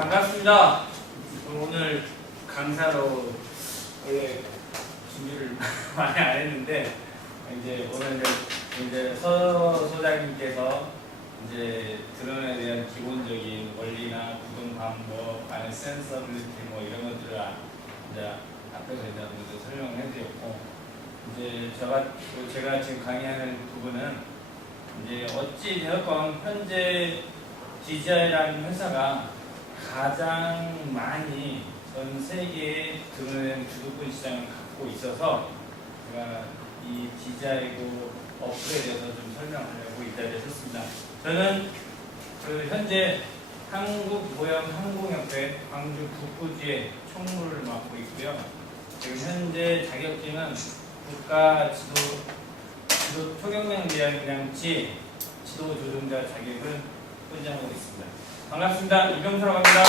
반갑습니다. 오늘 강사로 원래 준비를 많이 안 했는데 오늘 이제 서 소장님께서 이제 드론에 대한 기본적인 원리나 구동 방법, 센서빌리티 이런 것들을 이제 앞에서 이제 설명을 해드렸고, 이제 제가 지금 강의하는 부분은 이제 어찌 되었건 현재 DJI라는 회사가 가장 많이 전 세계의 드론의 주도권 시장을 갖고 있어서 제가 이 DJI고 어플에 대해서 좀 설명하려고 이 자리에 섰습니다. 저는 현재 한국모형항공협회 광주 북부지에 총무를 맡고 있고요. 지금 현재 자격증은 국가 지도 초경량비양지 지도 조종자 자격을 소지하고 있습니다. 반갑습니다. 이병수라고 합니다.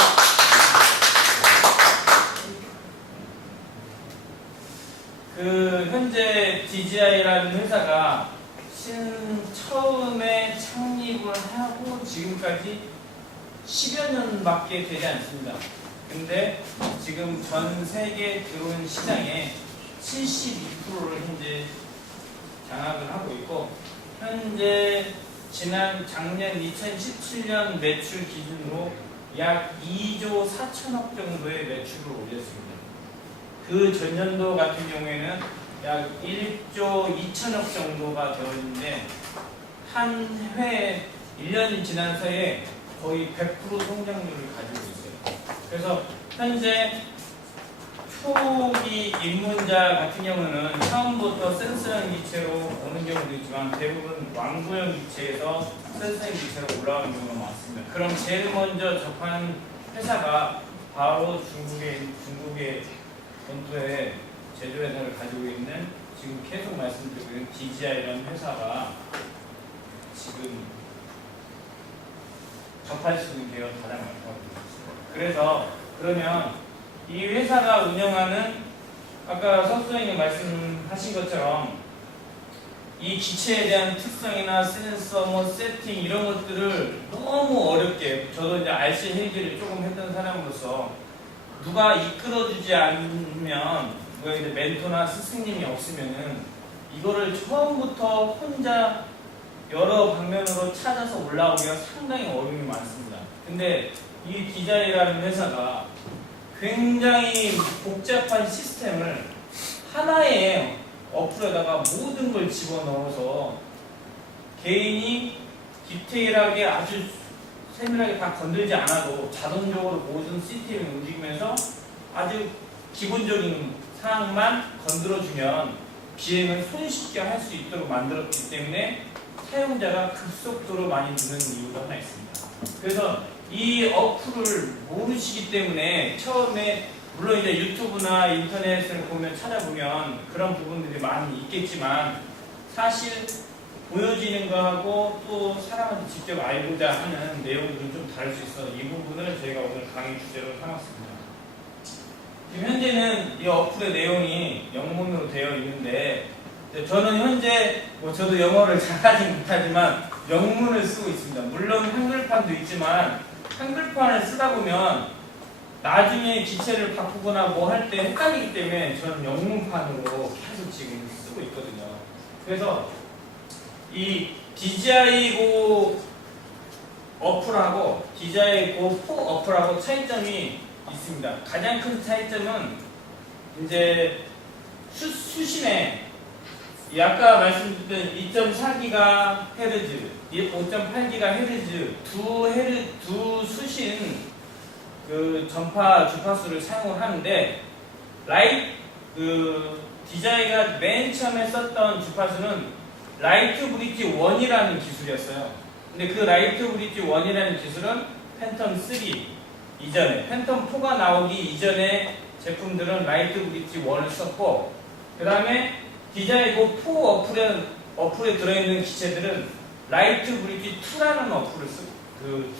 현재 DJI라는 회사가 처음에 창립을 하고 지금까지 10여 년밖에 되지 않습니다. 근데 지금 전 세계 드론 시장의 72%를 현재 장악을 하고 있고, 현재 작년 2017년 매출 기준으로 약 2조 4천억 정도의 매출을 올렸습니다. 그 전년도 같은 경우에는 약 1조 2천억 정도가 되었는데, 한 해 1년이 지난 새에 거의 100% 성장률을 가지고 있어요. 그래서 현재 초기 입문자 같은 경우는 처음부터 센서형 기체로 오는 경우도 있지만 대부분 왕구형 기체에서 센서형 기체로 올라오는 경우가 많습니다. 그럼 제일 먼저 접하는 회사가 바로 중국의 본토에 제조회사를 가지고 있는, 지금 계속 말씀드리고 있는 DJI라는 회사가 지금 접할 수 있는 기회가 가장 많다고 보입니다. 그래서 그러면 이 회사가 운영하는, 아까 석수장님 말씀하신 것처럼 이 기체에 대한 특성이나 센서, 세팅 이런 것들을 너무 어렵게, 저도 이제 RC 헬기를 조금 했던 사람으로서 누가 이끌어주지 않으면, 이제 멘토나 스승님이 없으면은 이거를 처음부터 혼자 여러 방면으로 찾아서 올라오기가 상당히 어려움이 많습니다. 근데 이 DJI라는 회사가 굉장히 복잡한 시스템을 하나의 어플에다가 모든 걸 집어넣어서 개인이 디테일하게 아주 세밀하게 다 건들지 않아도 자동적으로 모든 시스템이 움직이면서 아주 기본적인 사항만 건드려주면 비행을 손쉽게 할 수 있도록 만들었기 때문에 사용자가 급속도로 많이 느는 이유가 하나 있습니다. 그래서 이 어플을 모르시기 때문에 처음에, 물론 이제 유튜브나 인터넷을 찾아보면 그런 부분들이 많이 있겠지만, 사실 보여지는 거하고 또 사람한테 직접 알고자 하는 내용들은 좀 다를 수 있어서 이 부분을 저희가 오늘 강의 주제로 삼았습니다. 지금 현재는 이 어플의 내용이 영문으로 되어 있는데, 저는 현재 저도 영어를 잘하지 못하지만 영문을 쓰고 있습니다. 물론 한글판도 있지만 한글판을 쓰다 보면 나중에 기체를 바꾸거나 할 때 헷갈리기 때문에 저는 영문판으로 계속 지금 쓰고 있거든요. 그래서 이 DJI고 어플하고 DJI고 4 어플하고 차이점이 있습니다. 가장 큰 차이점은 이제 수신에, 아까 말씀드렸던 2.4GHz, 5.8GHz 두 수신 주파수를 사용을 하는데, DJI가 맨 처음에 썼던 주파수는 라이트 브릿지 1이라는 기술이었어요. 근데 그 라이트 브릿지 1이라는 기술은 팬텀 3 이전에, 팬텀 4가 나오기 이전에 제품들은 라이트 브릿지 1을 썼고, 그 다음에 DJI고 4 어플에 들어있는 기체들은 라이트 브릿지 2라는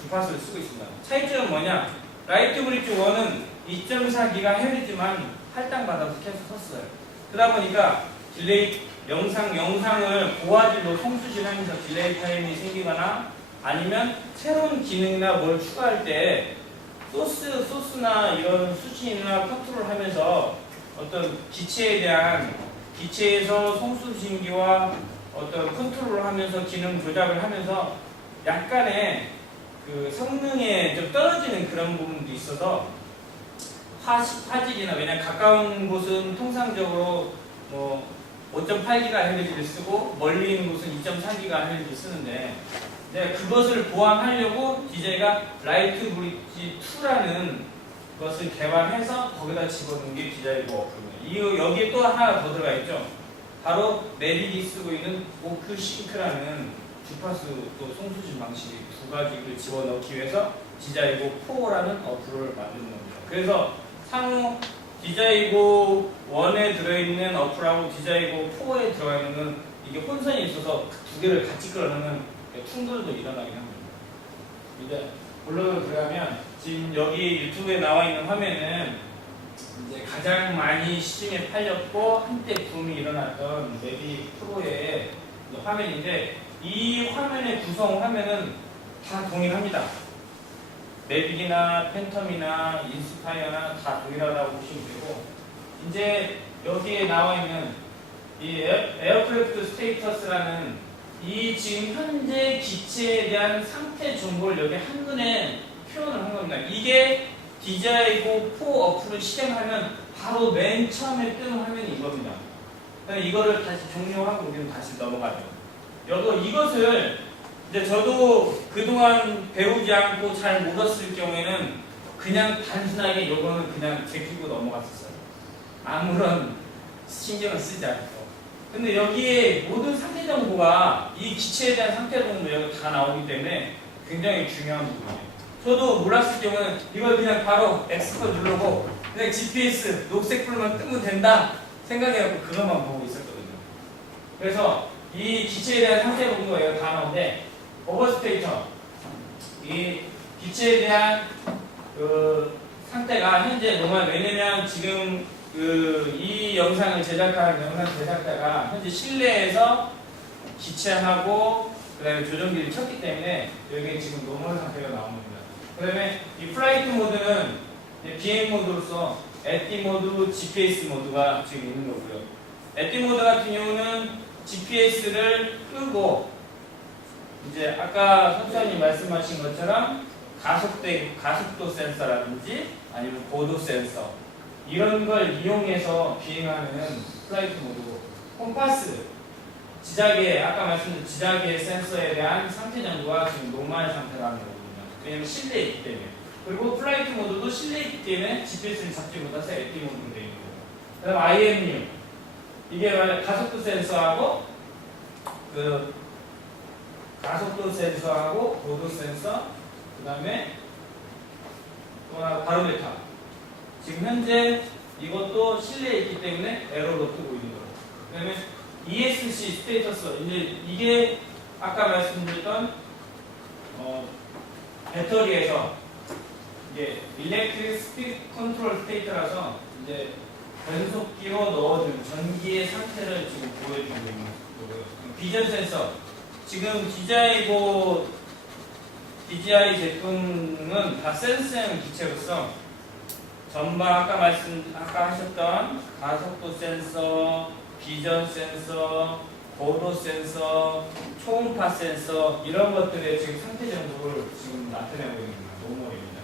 주파수를 쓰고 있습니다. 차이점은 뭐냐? 라이트 브릿지 1은 2.4GHz만 할당받아서 계속 썼어요. 그러다 보니까 영상을 고화질로 송수신하면서 딜레이 타임이 생기거나, 아니면 새로운 기능이나 뭘 추가할 때 소스 포스나 이런 수신이나 컨트롤 하면서 어떤 기체에서 송수신기와 어떤 컨트롤을 하면서 기능 조작을 하면서 약간의 그 성능에 좀 떨어지는 그런 부분도 있어서 화질이나, 왜냐면 가까운 곳은 통상적으로 뭐 5.8GHz를 쓰고 멀리 있는 곳은 2.4GHz를 쓰는데, 이제 그것을 보완하려고 DJI가 라이트 브릿지 2라는 것을 개발해서 거기다 집어넣은 게 DJI 어플입니다. 여기에 또 하나 더 들어가 있죠. 바로 메딕이 쓰고 있는 오크 싱크라는 주파수 또 송수신 방식 두 가지를 집어넣기 위해서 DJI 4라는 어플을 만드는 겁니다. 그래서 상호 DJI 1에 들어있는 어플하고 DJI 4에 들어가 있는 건 이게 혼선이 있어서 두 개를 같이 끌어넣으면 충돌도 일어나긴 합니다. 이제 본론으로 들어가면 지금 여기 유튜브에 나와 있는 화면은 이제 가장 많이 시중에 팔렸고 한때 붐이 일어났던 메딕 프로의 화면인데, 이 화면의 구성 화면은 다 동일합니다. 메딕이나 팬텀이나 인스파이어나 다 동일하다고 보시면 되고, 이제 여기에 나와 있는 이 에어크래프트 스테이터스라는 이 지금 현재 기체에 대한 상태 정보를 여기 한눈에 표현을 한 겁니다. 이게 DJI 4 어플을 실행하면 바로 맨 처음에 뜨는 화면이 이겁니다. 이거를 다시 종료하고 우리는 다시 넘어가죠. 이것을 이제 저도 그동안 배우지 않고 잘 몰랐을 경우에는 그냥 단순하게 이거는 그냥 제끼고 넘어갔었어요. 아무런 신경을 쓰지 않고. 근데 여기에 모든 상태 정보가 이 기체에 대한 상태 정보가 다 나오기 때문에 굉장히 중요한 부분이에요. 저도 몰랐을 경우는 이걸 그냥 바로 엑스퍼 누르고 그냥 GPS 녹색 불만 뜨면 된다 생각해갖고 그것만 보고 있었거든요. 그래서 이 기체에 대한 상태 정보가 다 나오는데, 오버스테이터, 이 기체에 대한 그 상태가 현재 노멀, 왜냐면 지금 이 영상을 제작하는 영상 제작자가 현재 실내에서 기체하고 그 다음에 조정기를 쳤기 때문에 여기 지금 노멀 상태가 나온 겁니다. 그 다음에 이 플라이트 모드는 비행 모드로서 에티 모드, GPS 모드가 지금 있는 거고요. 에티 모드 같은 경우는 GPS를 끄고 이제 아까 선생님이 말씀하신 것처럼 가속도 센서라든지 아니면 고도 센서 이런 걸 이용해서 비행하는 플라이트 모드고, 콤파스 아까 말씀드린 지작의 센서에 대한 상태 정보가 지금 노멀 상태라는 거거든요. 왜냐면 실내에 있기 때문에. 그리고 플라이트 모드도 실내에 있기 때문에 GPS를 잡지 못해서 에티 모드로 되어 있는 거고, 그 다음 IMU 이게 가속도 센서하고 고도 센서, 그 다음에 또 하나 바로메터. 지금 현재 이것도 실내에 있기 때문에 에러로 뜨고 있는 거예요. 그 다음에 ESC 스테이터스, 이제 이게 아까 말씀드렸던 배터리에서 이게 일렉트릭 스피드 컨트롤 스테이터라서 이제 변속기로 넣어준 전기의 상태를 지금 보여주고 있는 거고요. 비전 센서, 지금 DJI 제품은 다 센스형 기체로서 전방 아까 하셨던 가속도 센서, 비전 센서, 고도 센서, 초음파 센서 이런 것들의 지금 상태 정보를 지금 나타내고 있는 노멀입니다.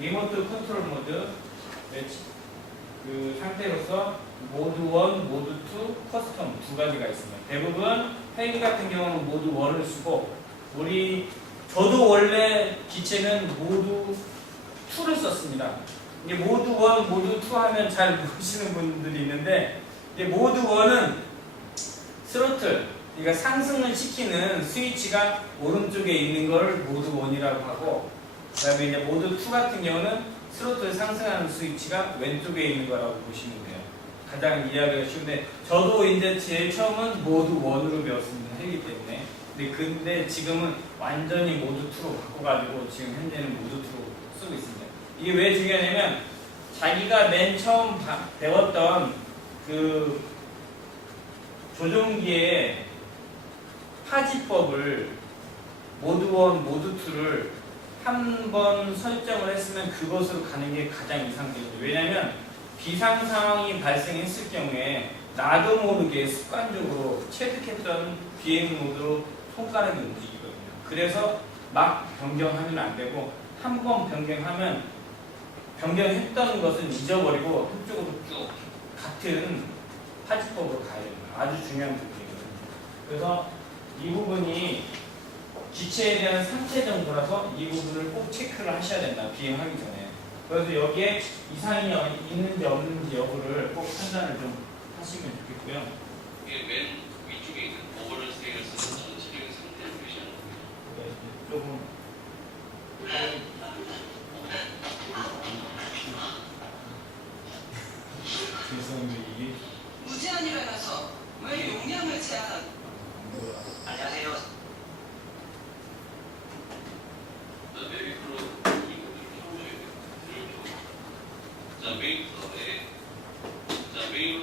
리모트 컨트롤 모드 그 상태로서 모드 1, 모드 2, 커스텀 두 가지가 있습니다. 대부분 헬기 같은 경우는 모드 1을 쓰고, 저도 원래 기체는 모드 2를 썼습니다. 이게 모드 1, 모드 2 하면 잘 모르시는 분들이 있는데, 이제 모드 1은 스로틀, 그러니까 상승을 시키는 스위치가 오른쪽에 있는 걸 모드 1이라고 하고, 그 다음에 이제 모드 2 같은 경우는 스로틀 상승하는 스위치가 왼쪽에 있는 거라고 보시면 돼요. 가장 이해하기가 쉬운데, 저도 이제 제일 처음은 모드 1으로 배웠습니다. 헬기 때문에. 근데 지금은 완전히 모드 2로 바꿔가지고 지금 현재는 모드 2로 쓰고 있습니다. 이게 왜 중요하냐면, 자기가 맨 처음 배웠던 그 조종기의 파지법을 모드 1, 모드 2를 한 번 설정을 했으면 그것으로 가는 게 가장 이상적이죠. 왜냐하면 비상 상황이 발생했을 경우에 나도 모르게 습관적으로 체득했던 비행 모드로 손가락이 움직이거든요. 그래서 막 변경하면 안 되고 한 번 변경하면 변경했던 것은 잊어버리고 그쪽으로 쭉 같은 파지법으로 가야 됩니다. 아주 중요한 부분이거든요. 그래서 이 부분이 기체에 대한 상체 정보라서 이 부분을 꼭 체크를 하셔야 된다. 비행하기 전에. 그래서 여기에 이상이 있는지 없는지 여부를 꼭 판단을 좀 하시면 좋겠고요. 이게 맨 위쪽에 있는 오버럴 스테이를 쓰는 전체적인 상태를 표시하는 거예요. 네, 조금 죄송합니다. 이게 무제한이라서 왜 용량을 제한한? 안녕하세요. 메이크로 이 모드를 켜줘야 돼요. 이렇게. 자, 메이크. 네. 자, 메이크.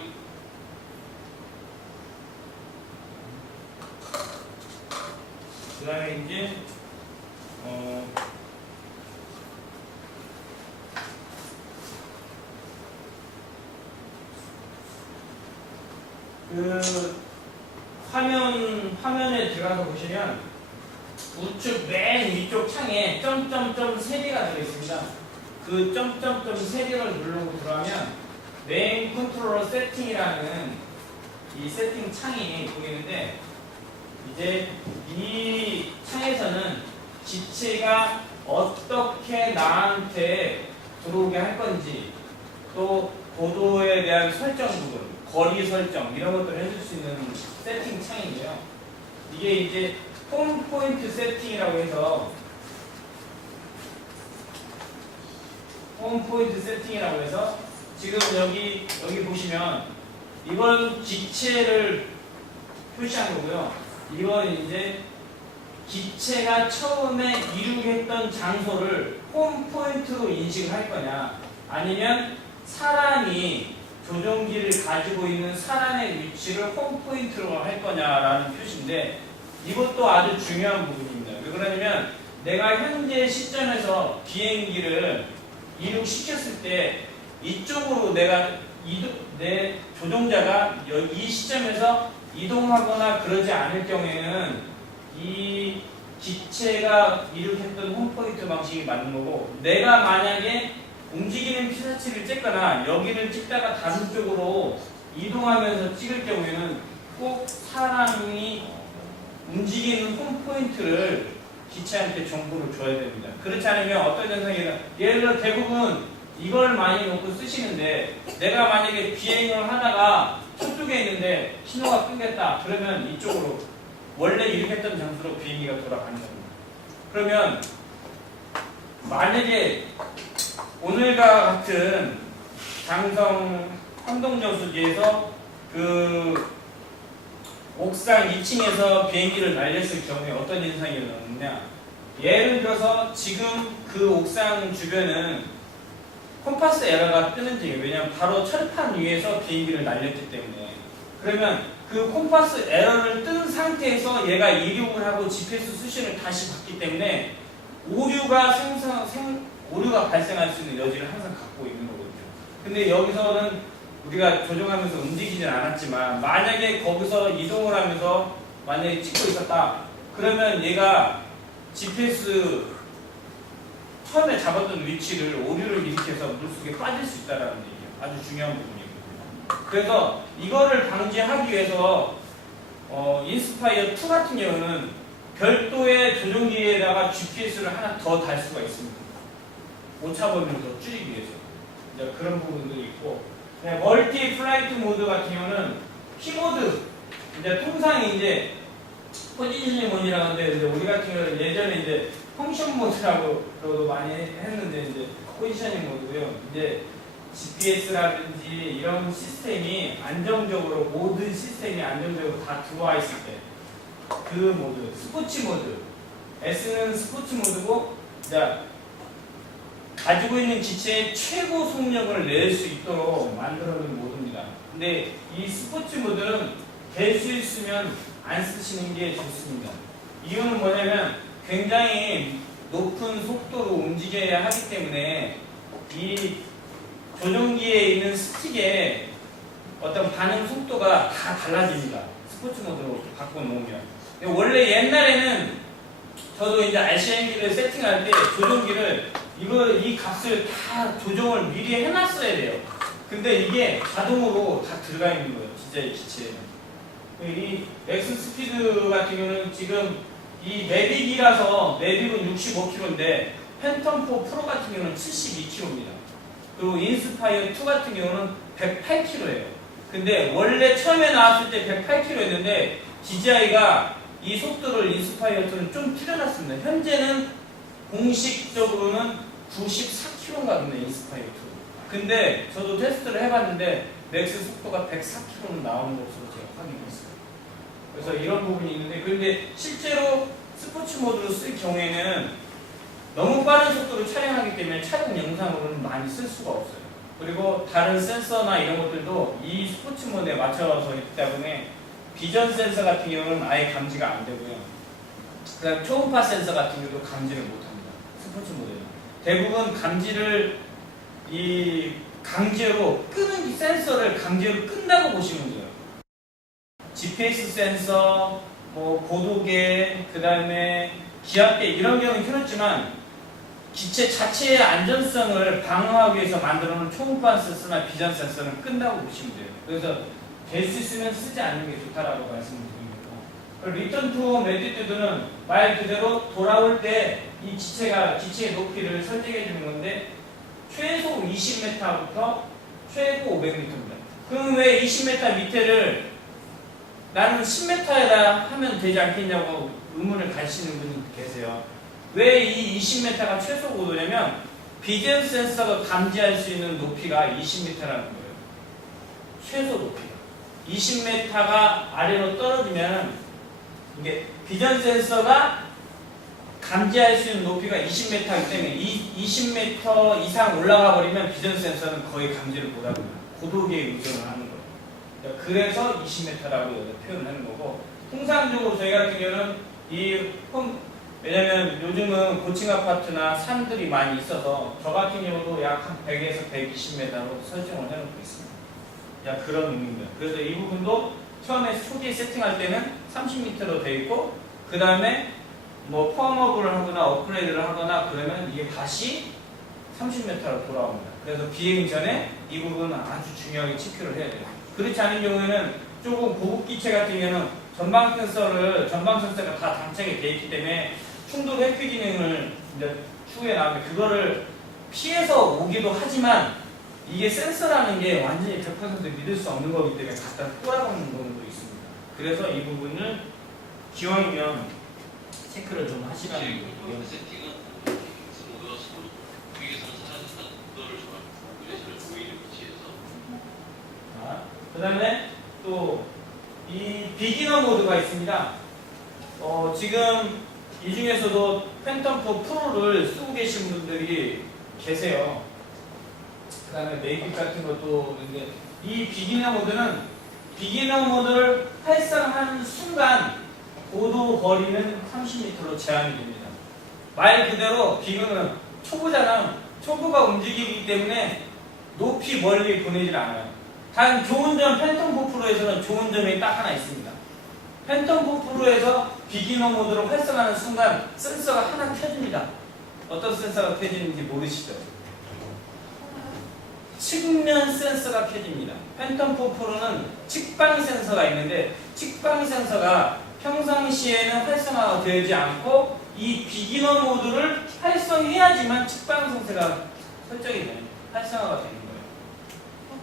그 다음에 이제 그 화면에 들어가서 보시면 우측 맨 위쪽 창에 점점점 3개가 들어있습니다. 그 점점점 3개를 누르고 들어가면 메인 컨트롤러 세팅이라는 이 세팅 창이 보이는데 이제 이 창에서는 기체가 어떻게 나한테 들어오게 할 건지 또 고도에 대한 설정 부분, 거리 설정 이런 것들을 해줄 수 있는 세팅 창인데요. 이게 이제 홈 포인트 세팅이라고 해서 지금 여기 보시면 이건 기체를 표시한 거고요. 이건 이제 기체가 처음에 이륙했던 장소를 홈 포인트로 인식을 할 거냐, 아니면 사람이 조종기를 가지고 있는 사람의 위치를 홈 포인트로 할 거냐라는 표시인데, 이것도 아주 중요한 부분입니다. 왜 그러냐면 내가 현재 시점에서 비행기를 이륙시켰을 때 이쪽으로 내 조종자가 이 시점에서 이동하거나 그러지 않을 경우에는 이 기체가 이륙했던 홈포인트 방식이 맞는 거고, 내가 만약에 움직이는 피사체를 찍거나 여기를 찍다가 다른 쪽으로 이동하면서 찍을 경우에는 꼭 사람이 움직이는 홈포인트를 기체한테 정보를 줘야 됩니다. 그렇지 않으면 어떤 현상이 예를 들어 대부분 이걸 많이 놓고 쓰시는데, 내가 만약에 비행을 하다가 저쪽에 있는데 신호가 끊겼다 그러면 이쪽으로 원래 이륙했던 장소로 비행기가 돌아가는 겁니다. 그러면 만약에 오늘과 같은 장성 황동저수지에서 그 옥상 2층에서 비행기를 날렸을 경우에 어떤 현상이 일어나느냐, 예를 들어서 지금 그 옥상 주변은 컴파스 에러가 뜨는지, 왜냐하면 바로 철판 위에서 비행기를 날렸기 때문에. 그러면 그 컴파스 에러를 뜬 상태에서 얘가 이륙을 하고 GPS 수신을 다시 받기 때문에 오류가 발생할 수 있는 여지를 항상 갖고 있는 거거든요. 근데 여기서는 우리가 조종하면서 움직이진 않았지만, 만약에 거기서 이동을 하면서 만약에 찍고 있었다 그러면 얘가 GPS 처음에 잡았던 위치를 오류를 일으켜서 물속에 빠질 수 있다는 얘기예요. 아주 중요한 부분이거든요. 그래서 이거를 방지하기 위해서 인스파이어 2 같은 경우는 별도의 조종기에다가 GPS를 하나 더 달 수가 있습니다. 오차범위를 더 줄이기 위해서. 이제 그런 부분들이 있고, 멀티 플라이트 모드 같은 경우는 P모드, 이제 통상 이제 포지셔닝 모드라고 하는데, 이제 우리 같은 경우는 예전에 이제 펑션 모드라고도 많이 했는데, 이제 포지셔닝 모드고요. 이제 GPS라든지 이런 시스템이 안정적으로, 모든 시스템이 안정적으로 다 들어와 있을 때 그 모드, 스포츠 모드. S는 스포츠 모드고, 자, 가지고 있는 기체의 최고 속력을 낼 수 있도록 만들어놓은 모드입니다. 근데 이 스포츠 모드는 될 수 있으면 안 쓰시는 게 좋습니다. 이유는 뭐냐면 굉장히 높은 속도로 움직여야 하기 때문에 이 조종기에 있는 스틱의 어떤 반응 속도가 다 달라집니다. 스포츠 모드로 바꿔놓으면. 원래 옛날에는 저도 이제 RCM기를 세팅할 때 조종기를 이 값을 다 조정을 미리 해놨어야 돼요. 근데 이게 자동으로 다 들어가 있는 거예요. 진짜 이 기체에는. 이 맥스 스피드 같은 경우는 지금 이 매빅이라서 매빅은 65km인데 팬텀4 프로 같은 경우는 72km입니다. 그리고 인스파이어 2 같은 경우는 108km예요. 근데 원래 처음에 나왔을 때 108km였는데 DJI가 이 속도를 인스파이어 2는 좀 줄여놨습니다. 현재는 공식적으로는 94km인가 보네, 인스파이어 2. 근데 저도 테스트를 해봤는데 맥스 속도가 104km는 나오는 것으로 제가 확인했어요. 그래서 이런 부분이 있는데, 그런데 실제로 스포츠 모드로 쓸 경우에는 너무 빠른 속도로 촬영하기 때문에 촬영 영상으로는 많이 쓸 수가 없어요. 그리고 다른 센서나 이런 것들도 이 스포츠 모드에 맞춰서 있기 때문에 비전 센서 같은 경우는 아예 감지가 안 되고요. 그다음 초음파 센서 같은 경우도 감지를 못합니다. 스포츠 모드는 대부분 감지를 강제로 끄는 센서를 강제로 끈다고 보시면 돼요. GPS 센서, 뭐 고도계, 그 다음에 기압계 이런 경우는 켜놓지만 기체 자체의 안전성을 방어하기 위해서 만들어놓은 초음파 센서나 비전 센서는 끈다고 보시면 돼요. 그래서 될 수 있으면 쓰지 않는 게 좋다라고 말씀드립니다. 리턴 투 매티튜드는 말 그대로 돌아올 때 이 기체의 높이를 설정해 주는 건데 최소 20m부터 최고 500m입니다. 그럼 왜 20m 밑에를 나는 10m에다 하면 되지 않겠냐고 의문을 가지시는 분이 계세요. 왜 이 20m가 최소 고도냐면 비전 센서가 감지할 수 있는 높이가 20m라는 거예요. 최소 높이가. 20m가 아래로 떨어지면 이게 비전 센서가 감지할 수 있는 높이가 20m이기 때문에 20m 이상 올라가 버리면 비전 센서는 거의 감지를 못합니다. 고도계에 의존을 하는 거예요. 그래서 20m라고 표현을 하는 거고, 통상적으로 저희 같은 경우는 왜냐면 요즘은 고층 아파트나 산들이 많이 있어서 저 같은 경우도 약 한 100에서 120m로 설정을 해놓고 있습니다. 약 그런 의미입니다. 그래서 이 부분도 처음에 초기에 세팅할 때는 30m로 되어 있고, 그 다음에 뭐 펌업을 하거나 업그레이드를 하거나 그러면 이게 다시 30m로 돌아옵니다. 그래서 비행 전에 이 부분은 아주 중요하게 체크를 해야 돼요. 그렇지 않은 경우에는 조금 고급 기체 같은 경우는 전방 센서가 다 장착이 되어 있기 때문에 충돌 회피 기능을 이제 추후에 나오는데 그거를 피해서 오기도 하지만 이게 센서라는 게 완전히 100% 믿을 수 없는 거기 때문에 갖다 꼬라박는 경우도 있습니다. 그래서 이 부분을 기왕이면 체크를 좀 하시라는 거예요. 세팅은 킥스 모드가 서로 위에서는 사라졌다 구도를 정하고 위에서는 보이는 위치에서. 그 다음에 또 이 비기너 모드가 있습니다. 지금 이 중에서도 팬텀4 프로를 쓰고 계신 분들이 계세요. 그 다음에 메이빅 같은 것도 있는데, 이 비기너 모드를 활성화하는 순간 고도 거리는 30m로 제한이 됩니다. 말 그대로 비기너는 초보가 움직이기 때문에 높이 멀리 보내질 않아요. 단 좋은 점 팬텀4 프로에서는 좋은 점이 딱 하나 있습니다. 팬텀4 프로에서 비기너 모드로 활성화하는 순간 센서가 하나 켜집니다. 어떤 센서가 켜지는지 모르시죠? 측면 센서가 켜집니다. 팬텀4 프로는 측방 센서가 있는데 측방 센서가 평상시에는 활성화가 되지 않고 이 비기너 모드를 활성해야지만 측방 센서가 설정이 되는, 활성화가 되는 거예요.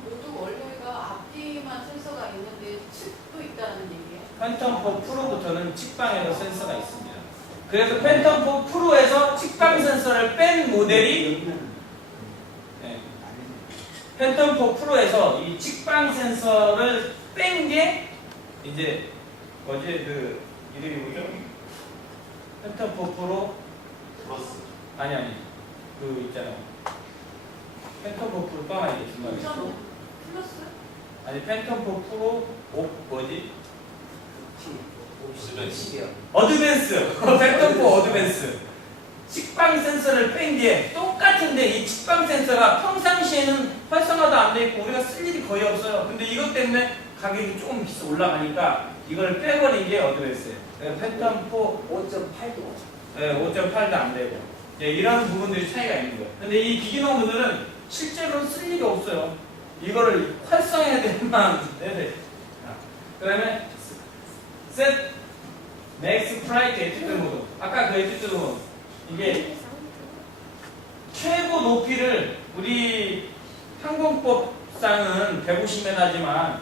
모두 원래가 앞뒤만 센서가 있는데 측도 있다는 얘기예요? 팬텀4 프로부터는 측방에도 센서가 있습니다. 그래서 팬텀4 프로에서 측방 센서를 뺀 모델이 팬텀4 프로에서 이 측방 센서를 뺀 게 이제 그 이름이 뭐죠? 팬텀4 프로 플러스. 아니 그 있잖아요. 팬텀4 프로 또 하나 이게 중간에 플러스? 아니 팬텀4 프로 뭐지? 어드밴스. 어드밴스. 팬텀4 어드밴스. 측방 센서를 뺀 뒤에 똑같은데 이 측방 센서가 평상시에는 활성화도 안 돼 있고 우리가 쓸 일이 거의 없어요. 근데 이것 때문에 가격이 조금 비싸 올라가니까 이걸 빼버린 게 어드밴스예요. 팬텀 4 5.8도. 네, 5.8도 안 되고 이런 부분들이 차이가 있는 거예요. 근데 이 기기노브들은 실제로 쓸 일이 없어요. 이거를 활성화해야 되만 해야 돼. 그 다음에 셋 맥스 프라이트 에티튜드 모드. 아까 그 에티튜드 모드 이게 최고 높이를 우리 항공법상은 150m지만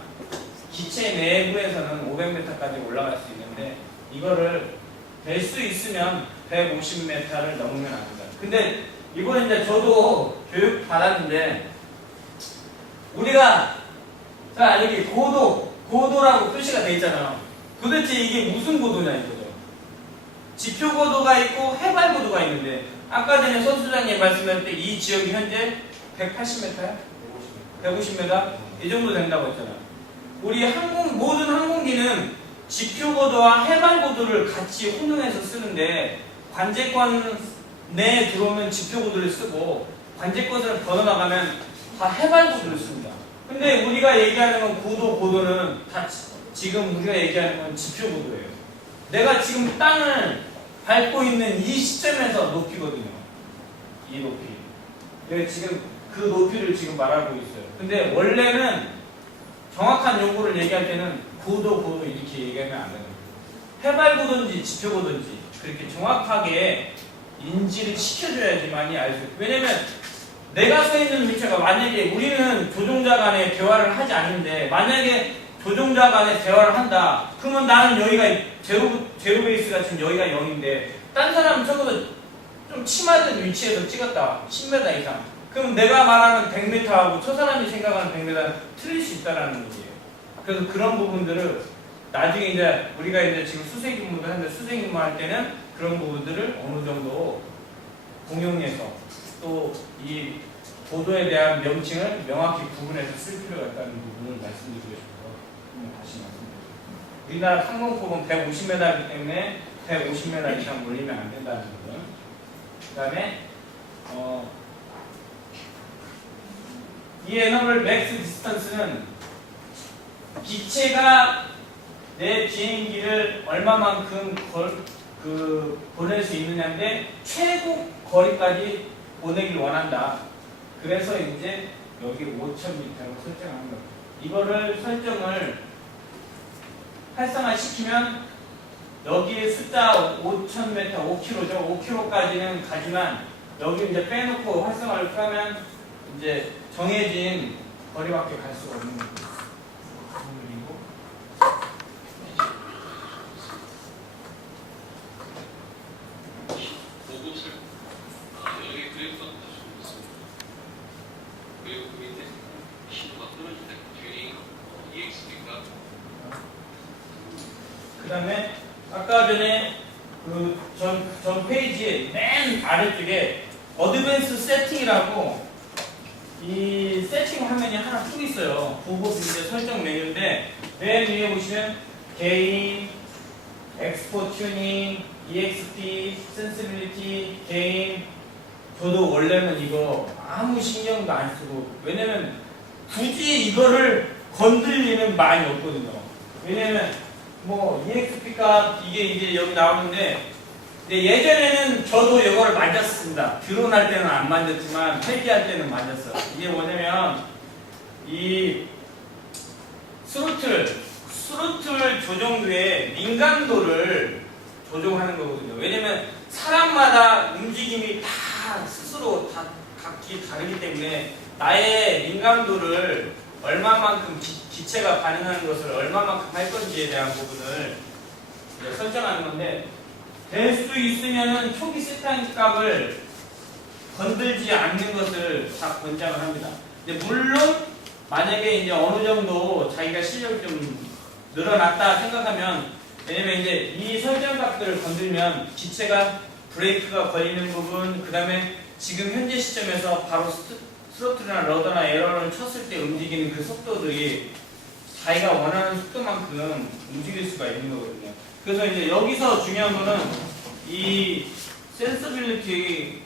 기체 내부에서는 500m까지 올라갈 수 있는데 이거를 될 수 있으면 150m를 넘으면 안 된다. 근데 이거는 이제 저도 교육 받았는데 우리가 자 여기 고도라고 표시가 돼 있잖아요. 도대체 이게 무슨 고도냐 이거죠. 지표 고도가 있고 해발 고도가 있는데 아까 전에 선수장님 말씀하실 때 이 지역이 현재 180m야? 150m? 이 정도 된다고 했잖아요. 우리 모든 항공기는 지표 고도와 해발 고도를 같이 혼용해서 쓰는데 관제권 내에 들어오면 지표 고도를 쓰고 관제권을 벗어나가면 다 해발 고도를 씁니다. 근데 우리가 얘기하는 건 고도는 다 지금 우리가 얘기하는 건 지표 고도예요. 내가 지금 땅을 밟고 있는 이 시점에서 높이거든요. 이 높이. 여기 지금 그 높이를 지금 말하고 있어요. 근데 원래는 정확한 용어를 얘기할 때는 고도 이렇게 얘기하면 안 되는 거예요. 해발 고도인지 지표 고도인지 그렇게 정확하게 인지를 시켜줘야지만이 알 수 있어요. 왜냐면 내가 서 있는 위치가 만약에 우리는 조종자 간에 대화를 하지 않는데 만약에 조종자 간에 대화를 한다. 그러면 나는 여기가 제로 베이스가 지금 여기가 0인데 딴 사람은 적어도 좀 치마된 위치에서 찍었다. 10m 이상. 그럼 내가 말하는 100m하고 저 사람이 생각하는 100m는 틀릴 수 있다라는 얘기예요. 그래서 그런 부분들을 나중에 이제 우리가 이제 지금 수색임무를 하는데 수색임무 할 때는 그런 부분들을 어느 정도 공용해서 또 이 고도에 대한 명칭을 명확히 구분해서 쓸 필요가 있다는 부분을 말씀드리고 싶어서 다시 말씀드립니다. 우리나라 항공법은 150m이기 때문에 150m 이상 몰리면 안 된다는 부분. 그 다음에 이 에너블 맥스 디스턴스는 기체가 내 비행기를 얼마만큼 보낼 수 있느냐인데 최고 거리까지 보내길 원한다. 그래서 이제 여기 5,000m로 설정하는 겁니다. 이거를 설정을 활성화 시키면 여기에 숫자 5,000m, 5km죠. 5km까지는 가지만 여기 이제 빼놓고 활성화를 하면 이제 정해진 거리밖에 갈 수가 없는 거예요. 보고서 여기 그래프가 있습니다. 그리고 그 밑에 신호가 끊어질 때 튜닝 EXP가 그 다음에 아까 전에 그 전 페이지에 맨 아래쪽에 어드밴스 세팅이라고 이 세팅 화면이 하나 쭉 있어요. 그거 이제 설정 메뉴인데 맨 위에 보시면 게인, 엑스포 튜닝, EXP, 센시빌리티, 게인. 저도 원래는 이거 아무 신경도 안 쓰고 왜냐면 굳이 이거를 건들리는 많이 없거든요. 왜냐면 뭐 EXP가 이게 이제 여기 나오는데 근데 예전에는 저도 이거를 만졌습니다. 드론 할 때는 안 만졌지만 헬기할 때는 만졌어요. 이게 뭐냐면 이 스로틀 조정도의 민감도를 조정하는 거거든요. 왜냐면 사람마다 움직임이 다 스스로 다 각기 다르기 때문에 나의 민감도를 얼마만큼 기체가 반응하는 것을 얼마만큼 할 건지에 대한 부분을 이제 설정하는 건데 될 수 있으면은 초기 세팅 값을 건들지 않는 것을 다 권장을 합니다. 근데 물론 만약에 이제 어느 정도 자기가 실력이 좀 늘어났다 생각하면 왜냐면 이제 이 설정 값들을 건들면 기체가 브레이크가 걸리는 부분 그 다음에 지금 현재 시점에서 바로 스로틀이나 러더나 에러를 쳤을 때 움직이는 그 속도들이 자기가 원하는 속도만큼 움직일 수가 있는 거거든요. 그래서 이제 여기서 중요한 거는 이 센서빌리티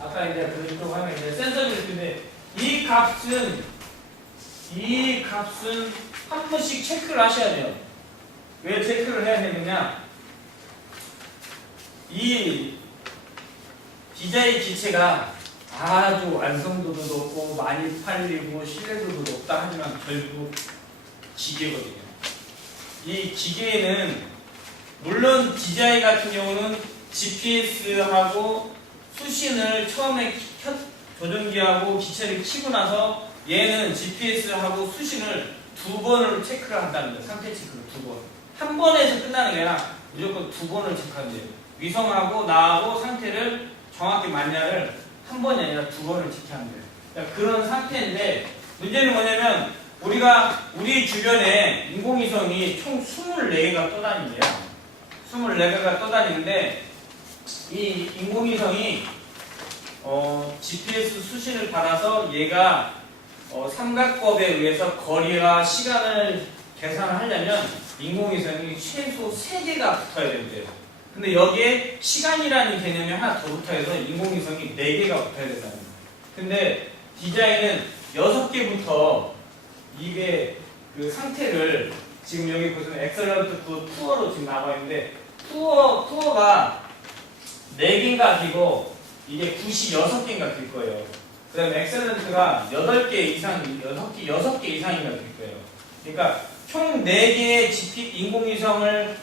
아까 이제 그쪽 하면 이제 센서빌리티인데 이 값은 한 번씩 체크를 하셔야 돼요. 왜 체크를 해야 되느냐? 이 디자인 기체가 아주 완성도도 높고 많이 팔리고 신뢰도도 높다 하지만 결국 기계거든요. 이 기계에는 물론 DJI 같은 경우는 GPS하고 수신을 처음에 조종기하고 기체를 켜고 나서 얘는 GPS하고 수신을 2번을 체크를 한다는 거예요. 상태 체크를 2번. 한 번에서 끝나는 게 아니라 무조건 2번을 체크한대요. 위성하고 나하고 상태를 정확히 맞냐를 한 번이 아니라 2번을 체크한대요. 그러니까 그런 상태인데 문제는 뭐냐면 우리 주변에 인공위성이 총 24개가 떠다닌대요. 24개가 떠다니는데 이 인공위성이 GPS 수신을 받아서 얘가 삼각법에 의해서 거리와 시간을 계산을 하려면 인공위성이 최소 3개가 붙어야 된대요. 근데 여기에 시간이라는 개념이 하나 더 붙어서 인공위성이 4개가 붙어야 된다는 거예요. 근데 디자인은 6개부터 이게 그 상태를 지금 여기 보시면 엑셀런트 투어로 지금 나와 있는데 투어가 4개인가 끼고 이게 굿이 6개인가 낄 거예요. 그 다음에 엑셀런트가 8개 이상, 6개 이상인가 낄 거예요. 그러니까 총 4개의 인공위성을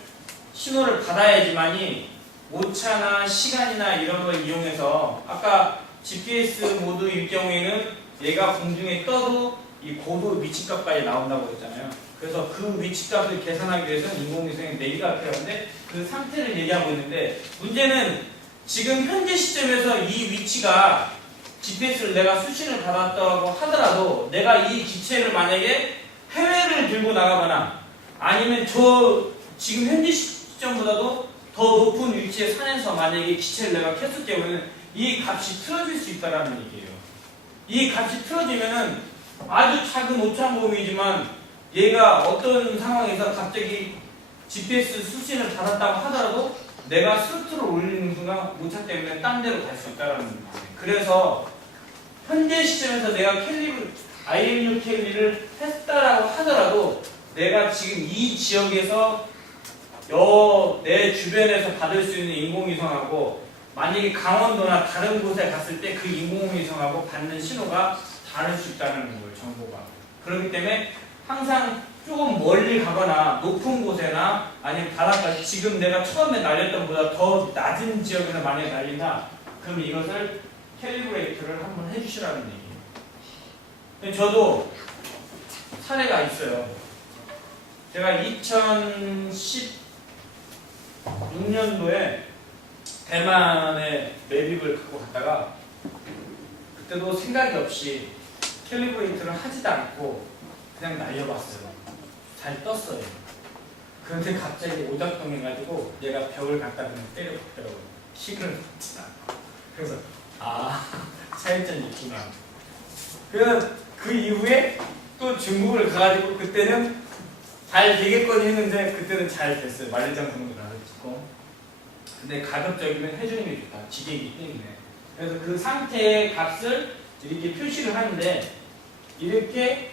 신호를 받아야지만이 오차나 시간이나 이런 걸 이용해서 아까 GPS 모드일 경우에는 얘가 공중에 떠도 이 고도 위치값까지 나온다고 했잖아요. 그래서 그 위치값을 계산하기 위해서는 인공위성이 4개가 필요한데 그 상태를 얘기하고 있는데 문제는 지금 현재 시점에서 이 위치가 GPS를 내가 수신을 받았다고 하더라도 내가 이 기체를 만약에 해외를 들고 나가거나 아니면 지금 현재 시점보다도 더 높은 위치의 산에서 만약에 기체를 내가 켰을 경우에는 이 값이 틀어질 수 있다는 얘기예요. 이 값이 틀어지면은 아주 작은 오차범위이지만 얘가 어떤 상황에서 갑자기 GPS 수신을 받았다고 하더라도 내가 스로틀을 올리는 순간 오차 때문에 딴 데로 갈 수 있다는 거예요. 그래서 현재 시점에서 내가 IMU 캘리를 했다라고 하더라도 내가 지금 이 지역에서 내 주변에서 받을 수 있는 인공위성하고 만약에 강원도나 다른 곳에 갔을 때 그 인공위성하고 받는 신호가 다를 수 있다는 거예요, 정보가. 그렇기 때문에 항상 조금 멀리 가거나 높은 곳에나 아니면 바닷가, 지금 내가 처음에 날렸던 보다 더 낮은 지역에서 만약에 날린다, 그럼 이것을 캘리브레이트를 한번 해주시라는 얘기예요. 저도 사례가 있어요. 제가 2016년도에 대만에 매립을 갖고 갔다가 그때도 생각이 없이 캘리브레이트를 하지도 않고 그냥 날려봤어요. 잘 떴어요. 그런데 갑자기 오작동해가지고 얘가 벽을 갖다 그냥 때려박더라고요. 킥을 받지 않고. 그래서 차이점이 있구나. 그 이후에 또 중국을 가가지고 그때는 잘 되겠거니 했는데 그때는 잘 됐어요. 만리장 정도 나왔고. 근데 가급적이면 해주는 게 좋다. 기계이기 때문에. 그래서 그 상태의 값을 이렇게 표시를 하는데 이렇게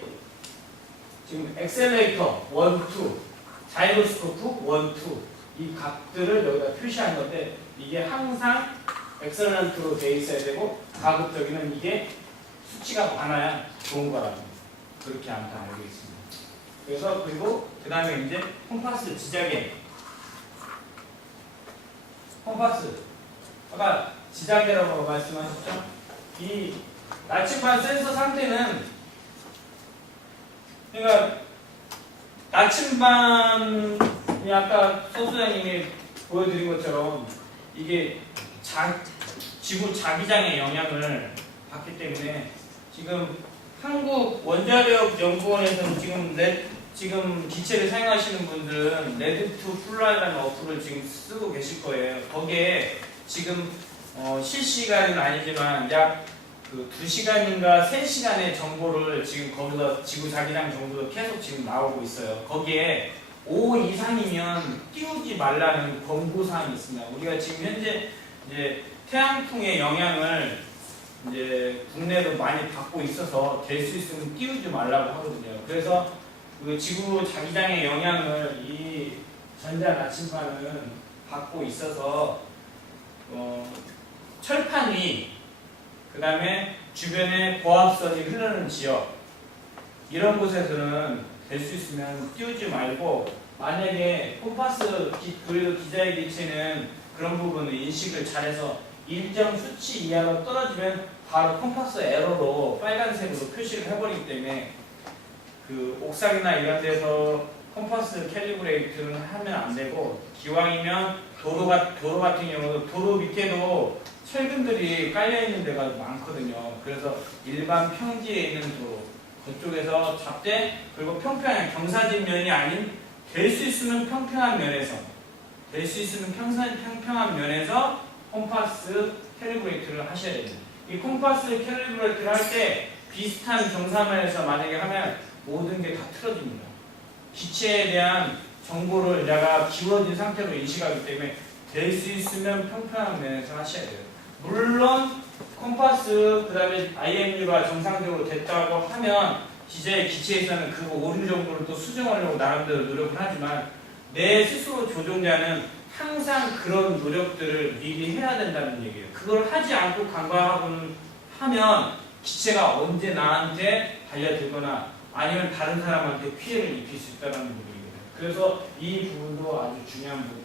지금 엑셀레이터 1, 2, 자이로스코프 1, 2 이 값들을 여기다 표시한 건데 이게 항상 엑셀런트로 돼 있어야 되고 가급적이면 이게 수치가 많아야 좋은 거라고 그렇게 아무튼 알고 있습니다. 그래서 그리고 그 다음에 이제 콤파스 지자개 콤파스 아까 지자개라고 말씀하셨죠? 이 나침반 센서 상태는 그러니까 나침반이 아까 소수장님이 보여드린 것처럼 이게 지구 자기장에 영향을 받기 때문에 지금 한국 원자력 연구원에서는 지금 기체를 사용하시는 분들은 레드2 플라이라는 어플을 지금 쓰고 계실 거예요. 거기에 지금 실시간은 아니지만 약 그 2시간인가 3시간의 정보를 지금 거기서 지구 자기장 정보도 계속 지금 나오고 있어요. 거기에 5 이상이면 띄우지 말라는 권고사항이 있습니다. 우리가 지금 현재 이제 태양풍의 영향을 이제 국내도 많이 받고 있어서 될 수 있으면 띄우지 말라고 하거든요. 그래서 그 지구 자기장의 영향을 이 전자 나침반은 받고 있어서 철판 위, 그 다음에 주변에 고압선이 흐르는 지역 이런 곳에서는 될 수 있으면 띄우지 말고, 만약에 콤파스 그리고 기자의 기체는 그런 부분을 인식을 잘해서 일정 수치 이하로 떨어지면 바로 콤파스 에러로 빨간색으로 표시를 해버리기 때문에 그 옥상이나 이런 데서 콤파스 캘리브레이트는 하면 안 되고, 기왕이면 도로 같은 경우도 도로 밑에도 철근들이 깔려있는 데가 많거든요. 그래서 일반 평지에 있는 도로 그쪽에서 잡되, 그리고 평평한 경사진면이 아닌 될 수 있으면 평평한 면에서 평평한 면에서 콤파스 캘리브레이트를 하셔야 됩니다. 이 콤파스 캘리브레이트를 할 때 비슷한 경사면에서 만약에 하면 모든 게 다 틀어집니다. 기체에 대한 정보를 내가 기울어진 상태로 인식하기 때문에 될 수 있으면 평평한 면에서 하셔야 돼요. 물론 콤파스 그 다음에 IMU가 정상적으로 됐다고 하면 기자의 기체에서는 그 오류 정도를 또 수정하려고 나름대로 노력을 하지만, 내 스스로 조종자는 항상 그런 노력들을 미리 해야 된다는 얘기예요. 그걸 하지 않고 간과하고는 하면 기체가 언제 나한테 달려들거나 아니면 다른 사람한테 피해를 입힐 수 있다는 부분입니다. 그래서 이 부분도 아주 중요한 부분입니다.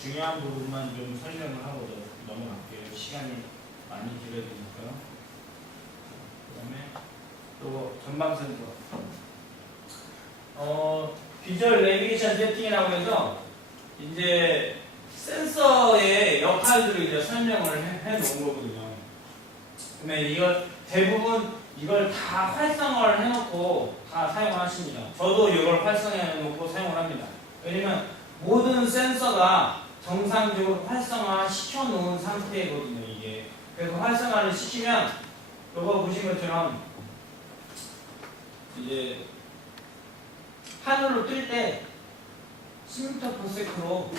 중요한 부분만 좀 설명을 하고 넘어갈게요. 시간이 많이 길어지니까요. 그 다음에 또 전방 센서. 비주얼 내비게이션 세팅이라고 해서 이제 센서의 역할들을 이제 설명을 해 놓은 거거든요. 그러면 이걸 대부분 이걸 다 활성화를 해놓고 다 사용하십니다. 저도 이걸 활성화해 놓고 사용을 합니다. 왜냐면 모든 센서가 정상적으로 활성화 시켜놓은 상태거든요, 이게. 그래서 활성화를 시키면, 이거 보신 것처럼, 이제, 하늘로 뜰 때, 10m/s로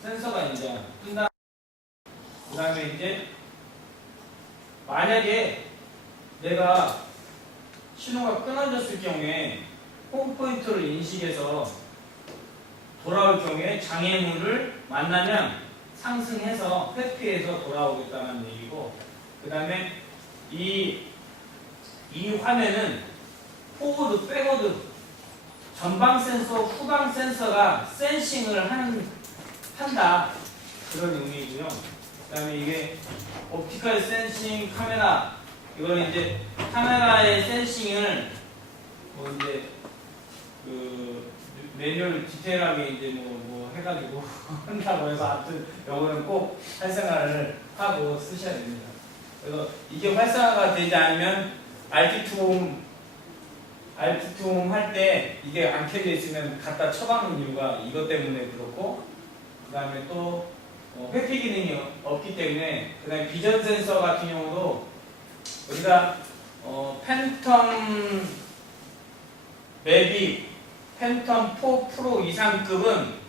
센서가 이제 뜬다. 그 다음에 이제, 만약에 내가 신호가 끊어졌을 경우에, 홈포인트를 인식해서 돌아올 경우에 장애물을 만나면 상승해서 회피해서 돌아오겠다는 얘기고, 그 다음에 이 화면은 포워드, 백워드, 전방 센서, 후방 센서가 센싱을 한다, 그런 의미이고요. 그 다음에 이게 옵티컬 센싱 카메라, 이거는 이제 카메라의 센싱을 뭐 이제 그 매뉴얼 디테일하게 이제 뭐 해가지고 한다고 해서, 하여튼 요거는 꼭 활성화를 하고 쓰셔야 됩니다. 그래서 이게 활성화가 되지 않으면 알티툼 할 때 이게 안 켜져 있으면 갖다 쳐박는 이유가 이것 때문에 그렇고, 그 다음에 또 회피 기능이 없기 때문에, 그 다음에 비전 센서 같은 경우도 우리가 팬텀 매빅 팬텀 4 프로 이상급은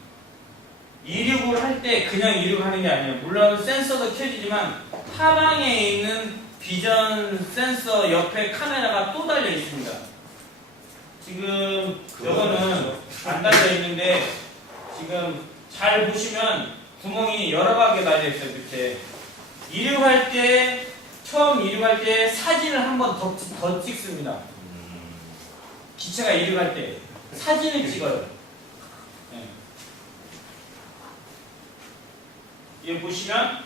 이륙을 할 때 그냥 이륙하는 게 아니에요. 물론 센서도 켜지지만 하방에 있는 비전 센서 옆에 카메라가 또 달려 있습니다. 지금 이거는 안 달려 있는데, 지금 잘 보시면 구멍이 여러 가게 달려 있어요. 밑에 이륙할 때, 처음 이륙할 때 사진을 한 번 더 찍습니다. 기체가 이륙할 때 사진을 찍어요. 네. 여기 보시면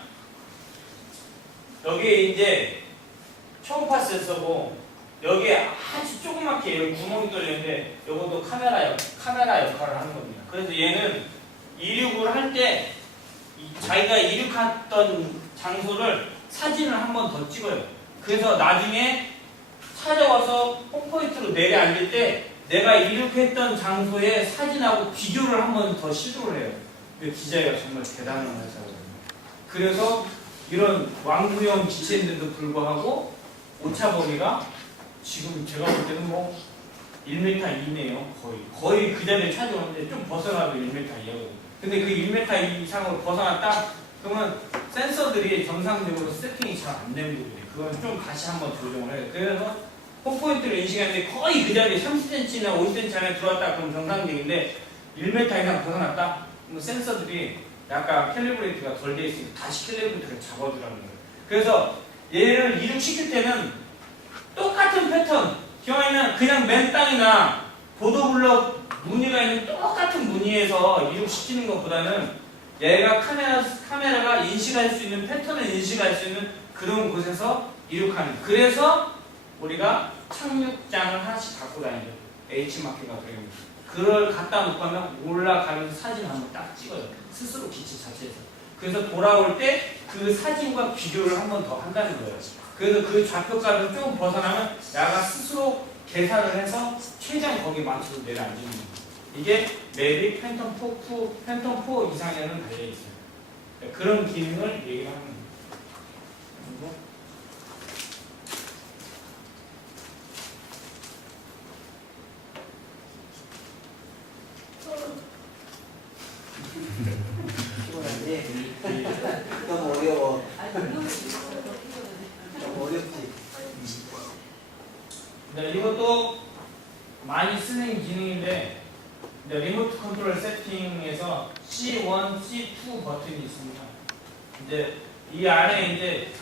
여기에 이제 초음파 센서고, 여기에 아주 조그맣게 여기 구멍이 뚫리는데 이것도 카메라 역할을 하는 겁니다. 그래서 얘는 이륙을 할 때 자기가 이륙했던 장소를 사진을 한 번 더 찍어요. 그래서 나중에 찾아와서 홈포인트로 내려앉을 때 내가 이륙했던 장소의 사진하고 비교를 한 번 더 시도를 해요. 기자가 정말 대단한 회사거든요. 그래서 이런 왕구형 기체인데도 불구하고 오차범위가 지금 제가 볼 때는 뭐 1m 이내요. 거의 그 자리에 차지오는데 좀 벗어나도 1m 이하거든요. 근데 그 1m 이상으로 벗어났다 그러면 센서들이 정상적으로 세팅이 잘 안 되는 부분이에요. 그건 좀 다시 한번 조정을 해요. 그래서 홈포인트를 인식하는데 거의 그 자리에 30cm나 50cm 안에 들어왔다 그럼 정상적인데 1m 이상 벗어났다 그럼 센서들이 약간 캘리브레이트가 덜 돼 있으니까 다시 캘리브레이트를 잡아주라는 거예요. 그래서 얘를 이륙시킬 때는 똑같은 패턴 경우에는 그냥 맨 땅이나 보도블럭 무늬가 있는 똑같은 무늬에서 이륙시키는 것보다는 얘가 카메라가 인식할 수 있는 패턴을 인식할 수 있는 그런 곳에서 이륙하는. 그래서 우리가 착륙장을 하나씩 갖고 다니죠. H마크가 되는. 그걸 갖다 놓고 하면 올라가면서 사진 한번 딱 찍어요. 스스로 기체 자체에서. 그래서 돌아올 때 그 사진과 비교를 한 번 더 한다는 거예요. 그래서 그 좌표값을 조금 벗어나면 야가 스스로 계산을 해서 최대한 거기에 맞춰서 내려앉는 거예요. 이게 매빅 팬텀 4 이상에는 달려있어요. 그런 기능을 얘기를 하는 거예요. 너무 어려워. 아니, 이거는 너무 어렵지. 네, 이것도 많이 쓰는 기능인데 리모트 컨트롤 세팅에서 C1, C2 버튼이 있습니다. 이제 이 안에 이제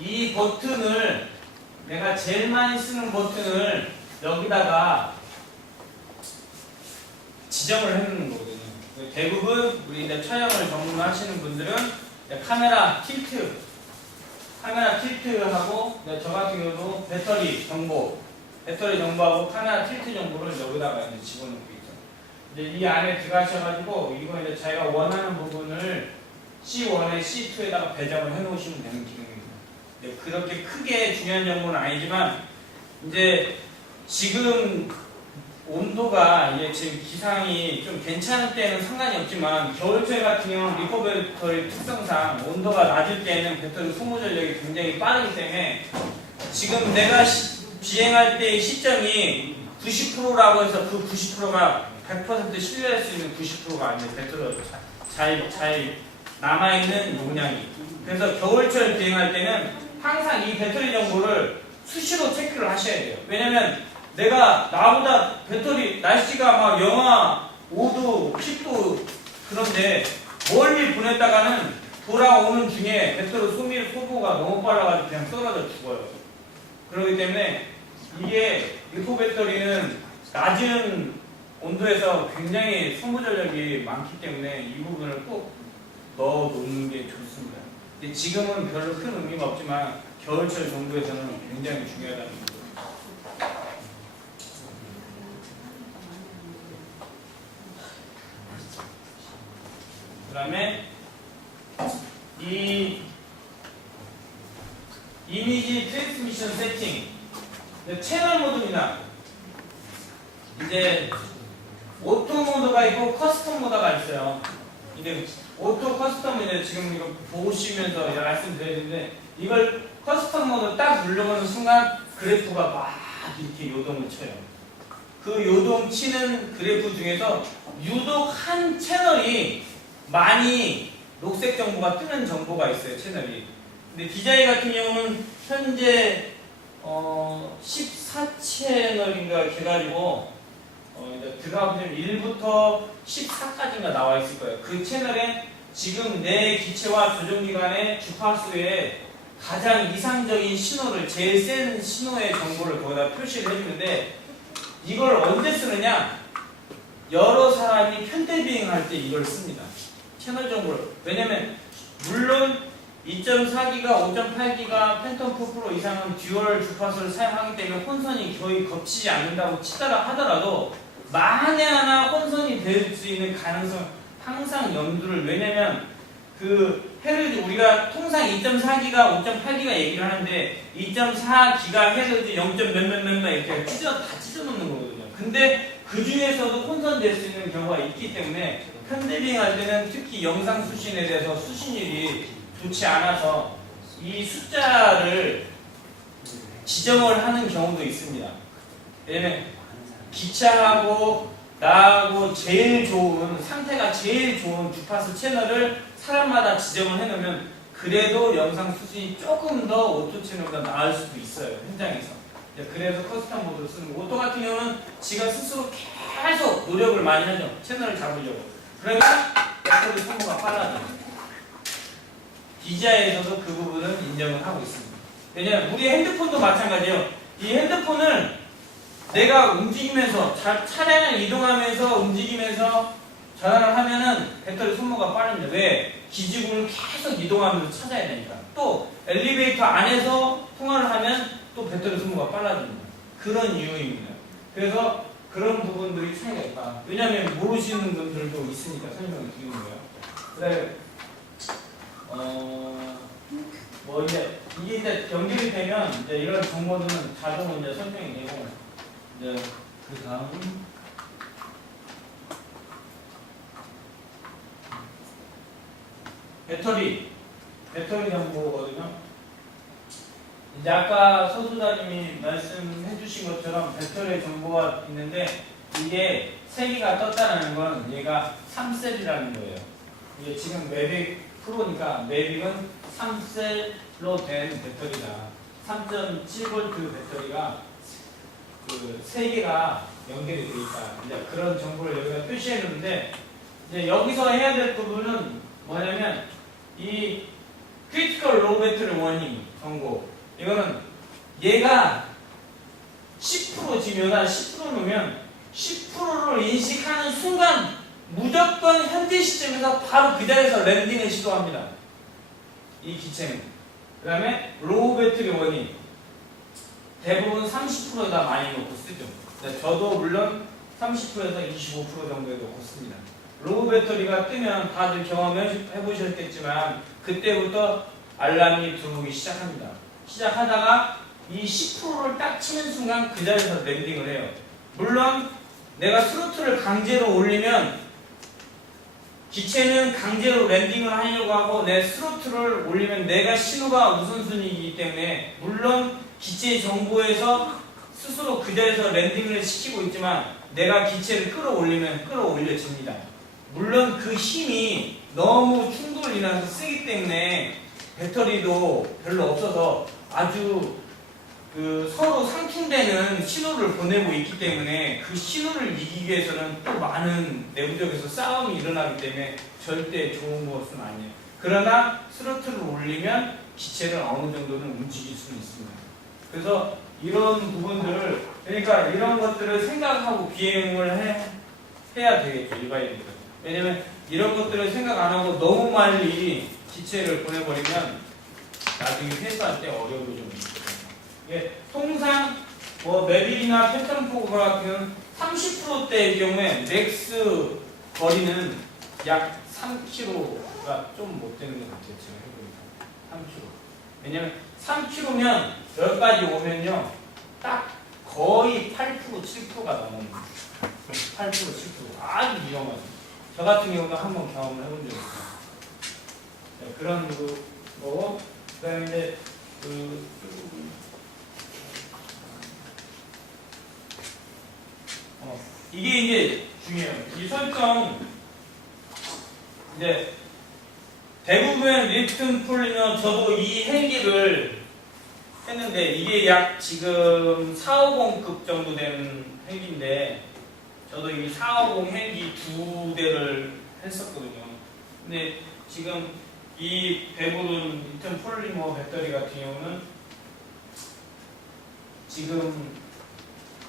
이 버튼을 내가 제일 많이 쓰는 버튼을 여기다가 지정을 해놓는 거거든요. 대부분 우리 이제 촬영을 전문하시는 분들은 카메라 틸트하고 저 같은 경우도 배터리 정보하고 카메라 틸트 정보를 여기다가 이제 집어넣고 있죠. 이제 이 안에 들어가셔가지고 이거 이제 자기가 원하는 부분을 C1에 C2에다가 배정을 해놓으시면 되는 기능입니다. 네, 그렇게 크게 중요한 정보는 아니지만 이제 지금 온도가 이제 지금 기상이 좀 괜찮을 때는 상관이 없지만 겨울철 같은 경우는 리코 배터리 특성상 온도가 낮을 때는 배터리 소모 전력이 굉장히 빠르기 때문에 지금 내가 비행할 때의 시점이 90%라고 해서 그 90%가 100% 신뢰할 수 있는 90%가 아니에요. 배터리가 잘 남아있는 용량이. 그래서 겨울철 비행할 때는 항상 이 배터리 정보를 수시로 체크를 하셔야 돼요. 왜냐면 내가 나보다 배터리 날씨가 막 영하 5도, 10도 그런데 멀리 보냈다가는 돌아오는 중에 배터리 소모가 너무 빨라가지고 그냥 떨어져 죽어요. 그렇기 때문에 이게 리포 배터리는 낮은 온도에서 굉장히 소모 전력이 많기 때문에 이 부분을 꼭 넣어 놓는 게 좋습니다. 근데 지금은 별로 큰 의미가 없지만 겨울철 정도에서는 굉장히 중요하다는 거죠. 그 다음에 이 이미지 트랜스미션 세팅 채널 모드입니다. 이제 오토 모드가 있고 커스텀 모드가 있어요. 이제 오토 커스텀 이제 지금 이거 보시면서 말씀드렸는데 이걸 커스텀 모드 딱 눌러보는 순간 그래프가 막 이렇게 요동을 쳐요. 그 요동치는 그래프 중에서 유독 한 채널이 많이 녹색 정보가 뜨는 정보가 있어요. 채널이. 근데 DJI 같은 경우는 현재 14채널인가 해가지고 이제 들어가보면 1부터 14까지인가 나와 있을 거예요. 그 채널에 지금 내 기체와 조종기관의 주파수에 가장 이상적인 신호를 제일 센 신호의 정보를 거기다 표시를 해주는데 이걸 언제 쓰느냐? 여러 사람이 편대 비행할 때 이걸 씁니다. 채널 정보를. 왜냐면 물론 2.4기가, 5.8기가, 팬텀 4 프로 이상은 듀얼 주파수를 사용하기 때문에 혼선이 거의 겹치지 않는다고 치더라 하더라도 만에 하나 혼선이 될 수 있는 가능성 항상 염두를. 왜냐면 그 헤르즈 우리가 통상 2.4기가, 5.8기가 얘기를 하는데 2.4기가 헤르즈 0. 몇몇몇몇 이렇게 다 찢어놓는 거거든요. 근데 그 중에서도 혼선될 수 있는 경우가 있기 때문에 핸들링 할 때는 특히 영상 수신에 대해서 수신율이 좋지 않아서 이 숫자를 지정을 하는 경우도 있습니다. 왜냐면 기차하고 나하고 제일 좋은 상태가 제일 좋은 주파수 채널을 사람마다 지정을 해놓으면 그래도 영상 수준이 조금 더 오토 채널보다 나을 수도 있어요. 현장에서. 그래서 커스텀 모드를 쓰는 거. 오토 같은 경우는 지가 스스로 계속 노력을 많이 하죠. 채널을 잡으려고. 그러면 배터리 소모가 빨라져요. DJI에서도 그 부분은 인정을 하고 있습니다. 왜냐하면 우리 핸드폰도 마찬가지예요. 이 핸드폰을 내가 움직이면서 차량을 이동하면서 움직이면서 전화를 하면은 배터리 소모가 빠릅니다. 왜? 기지국을 계속 이동하면서 찾아야 되니까. 또 엘리베이터 안에서 통화를 하면 또 배터리 소모가 빨라집니다. 그런 이유입니다. 그래서 그런 부분들이 차이가 있다. 왜냐하면 모르시는 분들도 있으니까 설명을 드리는 거예요. 그다음에 뭐 이제 이게 이제 연결이 되면 이제 이런 정보들은 자동으로 이제 설명이 되고 이제 그 다음 배터리 정보거든요. 이제 아까 서수자님이 말씀해 주신 것처럼 배터리 정보가 있는데 이게 3개가 떴다는 건 얘가 3셀이라는 거예요. 이게 지금 매빅 프로니까 매빅은 3셀로 된 배터리다. 3.7V 배터리가 그 3개가 연결이 되어 있다. 이제 그런 정보를 여기다 표시해 놓는데 이제 여기서 해야 될 부분은 뭐냐면 이 크리티컬 로우 배터리 워닝 정보 이거는 얘가 10% 지금 여기다 10% 놓으면 10%를 인식하는 순간 무조건 현재 시점에서 바로 그 자리에서 랜딩을 시도합니다. 이 기체는. 그 다음에 로우 배터리 워닝 대부분 30%다 많이 놓고 쓰죠. 저도 물론 30%에서 25% 정도에 놓고 씁니다. 로우 배터리가 뜨면 다들 경험해 보셨겠지만 그때부터 알람이 들어오기 시작합니다. 시작하다가 이 10%를 딱 치는 순간 그 자리에서 랜딩을 해요. 물론 내가 스로틀을 강제로 올리면 기체는 강제로 랜딩을 하려고 하고 내 스로틀을 올리면 내가 신호가 우선순위이기 때문에 물론 기체 정보에서 스스로 그 자리에서 랜딩을 시키고 있지만 내가 기체를 끌어올리면 끌어올려집니다. 물론 그 힘이 너무 충돌을 인해서 쓰기 때문에 배터리도 별로 없어서 아주 그 서로 상충되는 신호를 보내고 있기 때문에 그 신호를 이기기 위해서는 또 많은 내부적에서 싸움이 일어나기 때문에 절대 좋은 것은 아니에요. 그러나 스로틀을 올리면 기체를 어느 정도는 움직일 수는 있습니다. 그래서 이런 부분들을 그러니까 이런 것들을 생각하고 비행을 해야 되겠죠. 일반인들은. 왜냐면 이런 것들을 생각 안 하고 너무 빨리 기체를 보내버리면 나중에 회수할 때 어려움이 좀 있어요. 예, 통상 뭐 매빅이나 팬텀4 같은 30%대의 경우에 맥스 거리는 약 3km가 좀 못 되는 것 같아요. 제가 해보니까 3km. 왜냐면 3km면 여기까지 오면요 딱 거의 8% 7%가 넘는 8% 7% 아주 위험하죠. 저 같은 경우도 한번 경험을 해본 적이 있어요. 네, 그런 거고 그다음에 이제 이게 이제 중요해요. 이 설정 이제 대부분의 리튬 폴리머 저도 이 헬기를 했는데 이게 약 지금 450급 정도 되는 헬기인데 저도 이 450 헬기 2대를 했었거든요. 근데 지금 이 배부른 리튬 폴리머 배터리 같은 경우는 지금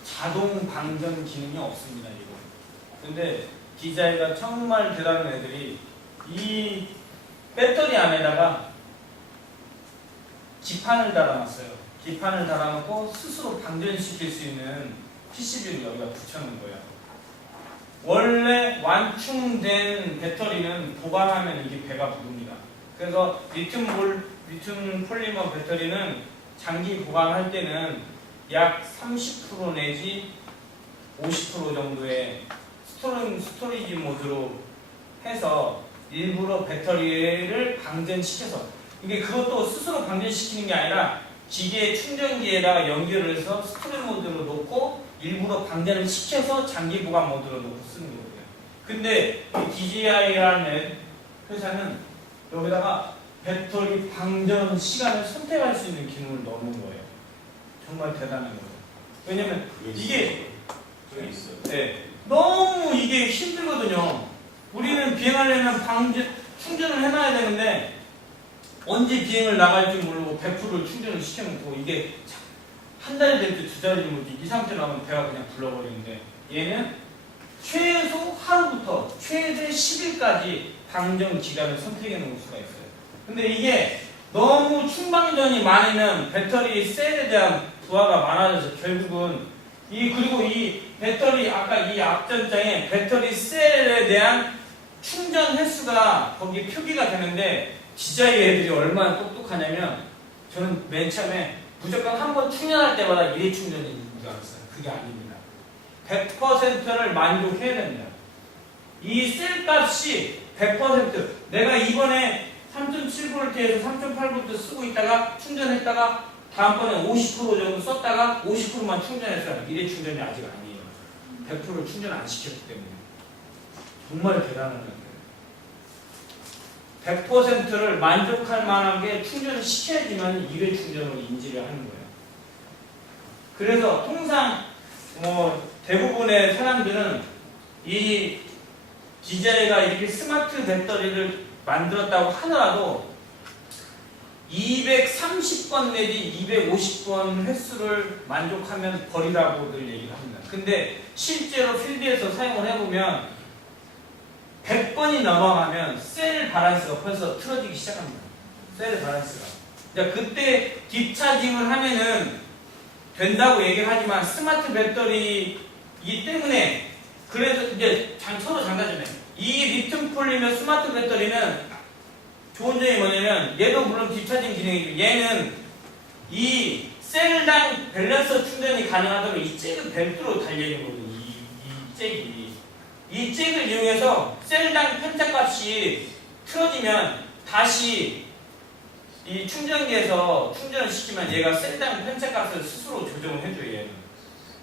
자동 방전 기능이 없습니다. 이거. 근데 디자이가 정말 대단한 애들이 이 배터리 안에다가 기판을 달아놨어요. 기판을 달아놓고 스스로 방전시킬 수 있는 PCB를 여기다 붙여놓은 거예요. 원래 완충된 배터리는 보관하면 이게 배가 부릅니다. 그래서 리튬 폴리머 배터리는 장기 보관할 때는 약 30% 내지 50% 정도의 스토리지 모드로 해서 일부러 배터리를 방전시켜서, 이게 그것도 스스로 방전시키는 게 아니라 기계 충전기에다가 연결을 해서 스토리지 모드로 놓고 일부러 방전을 시켜서 장기 보관 모드로 놓고 쓰는 거예요. 근데 DJI라는 회사는 여기다가 배터리 방전 시간을 선택할 수 있는 기능을 넣는 거예요. 정말 대단한 거예요. 왜냐면 이게 저기 있어요. 네, 너무 이게 힘들거든요. 우리는 비행하려면 충전을 해놔야 되는데 언제 비행을 나갈지 모르고 100%를 충전을 시켜놓고 이게 한 달이 될 때 두 달이 되면 이 상태로 하면 배가 그냥 불러버리는데, 얘는 최소 하루부터 최대 10일까지 방전 기간을 선택해 놓을 수가 있어요. 근데 이게 너무 충방전이 많으면 배터리 셀에 대한 부하가 많아져서 결국은 그리고 이 배터리, 아까 이 앞전장에 배터리 셀에 대한 충전 횟수가 거기 표기가 되는데, DJI 애들이 얼마나 똑똑하냐면, 저는 맨 처음에 무조건 한 번 충전할 때마다 1회 충전인 줄 알았어요. 그게 아닙니다. 100%를 만족해야 됩니다. 이 셀 값이 100%, 내가 이번에 3.7V에서 3.8V 쓰고 있다가 충전했다가 다음번에 50% 정도 썼다가 50%만 충전했어요. 1회 충전이 아직 아니에요. 100%를 충전 안 시켰기 때문에. 정말 대단한 거예요. 100%를 만족할 만하게 충전을 시켜야지만 1회 충전으로 인지를 하는 거예요. 그래서 통상 대부분의 사람들은 이 DJI가 이렇게 스마트 배터리를 만들었다고 하더라도 230번 내지 250번 횟수를 만족하면 버리라고들 얘기를 합니다. 근데 실제로 필드에서 사용을 해보면 100번이 넘어가면 셀 밸런스가 벌써 틀어지기 시작합니다. 셀 밸런스가. 그때 딥차징을 하면은 된다고 얘기를 하지만 스마트 배터리이기 때문에, 그래서 이제 서로 장단점이에요. 이 리튬 폴리머 스마트 배터리는 좋은 점이 뭐냐면, 얘도 물론 딥차징 기능이지만 얘는 이 셀당 밸런서 충전이 가능하도록 이 잭은 별도로 달려있는 거거든요. 이 잭이. 이 잭을 이용해서 셀당 편차값이 틀어지면 다시 이 충전기에서 충전을 시키면 얘가 셀당 편차값을 스스로 조정을 해줘요. 얘는.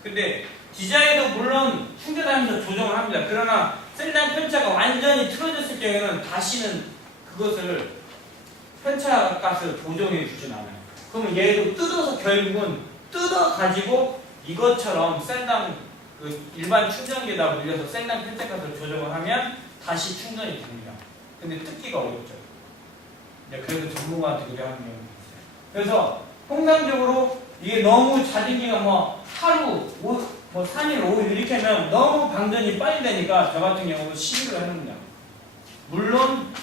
근데 DJI도 물론 충전하면서 조정을 합니다. 그러나 셀당 편차가 완전히 틀어졌을 경우에는 다시는 그것을 편차값을 조정해 주진 않아요. 그러면 얘도 뜯어서 결국은 뜯어가지고 이것처럼 셀당 일반 충전기에다 물려서 셀당 편차값을 조정을 하면 다시 충전이 됩니다. 근데 뜯기가 어렵죠. 그래서 전문가한테 그래 하는 경우가 있어요. 그래서 통상적으로 이게 너무 자진기가 하루, 3일, 5일 이렇게 하면 너무 방전이 빨리 되니까 저 같은 경우는 10일을 해놓습니다. 물론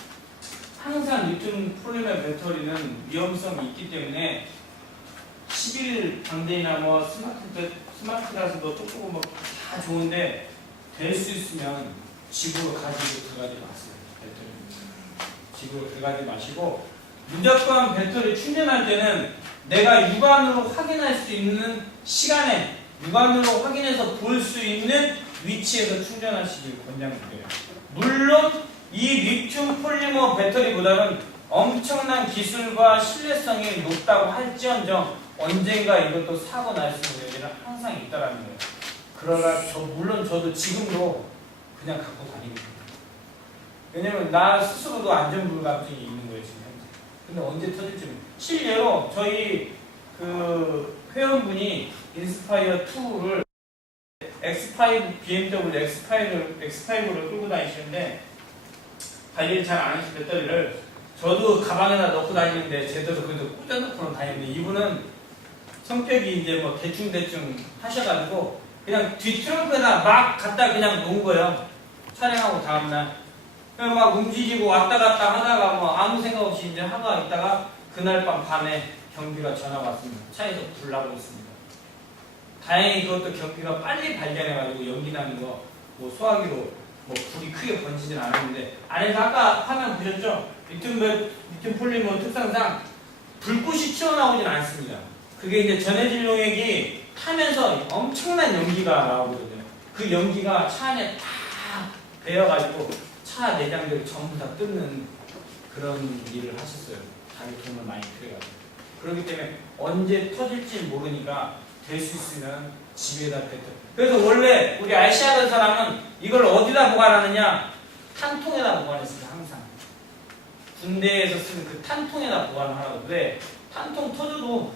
항상 리튬 폴리머 배터리는 위험성이 있기 때문에 10일 방전이나 스마트라서도 조금 다 좋은데, 될 수 있으면 집으로 가지고 들어가지 마세요. 배터리. 집으로 들어가지 마시고, 무조건 배터리 충전할 때는 내가 육안으로 확인할 수 있는 시간에, 육안으로 확인해서 볼 수 있는 위치에서 충전하시길 권장드려요. 물론 이 리튬 폴리머 배터리보다는 엄청난 기술과 신뢰성이 높다고 할지언정 언젠가 이것도 사고 날 수 있는 여지는 항상 있다라는 거예요. 그러나 물론 저도 지금도 그냥 갖고 다니고 있습니다. 왜냐면 나 스스로도 안전불감증이 있는 거예요, 지금 현재. 근데 언제 터질지. 실례로 저희 회원분이 인스파이어 2를 X5, BMW X5를 끌고 다니시는데, 관리를 잘 안 하신 배터리를 저도 가방에다 넣고 다니는데 제대로 그래도 꽂아놓고는 다니는데, 이분은 성격이 이제 대충 하셔가지고 그냥 뒷트렁크에다 막 갖다 그냥 놓은 거예요. 촬영하고 다음날. 그냥 막 움직이고 왔다 갔다 하다가 아무 생각 없이 이제 하다가 있다가 그날 밤에 경비가 전화가 왔습니다. 차에서 불 나고 있습니다. 다행히 그것도 경비가 빨리 발견해가지고 연기 나는 거 소화기로 불이 크게 번지진 않았는데, 안에서 아까 화면 보셨죠? 리튬 폴리머 특성상 불꽃이 튀어나오진 않습니다. 그게 이제 전해질 용액이 타면서 엄청난 연기가 나오거든요. 그 연기가 차 안에 다 배어가지고 차 내장들이 전부 다 뜯는 그런 일을 하셨어요. 자기 돈을 많이 들여가지고. 그렇기 때문에 언제 터질지 모르니까 될 수 있으면 집에다 뱉어. 그래서 원래 우리 RC 하던 사람은 이걸 어디다 보관하느냐? 탄통에다 보관했어요. 항상. 군대에서 쓰는 그 탄통에다 보관을 하라고. 왜? 탄통 터져도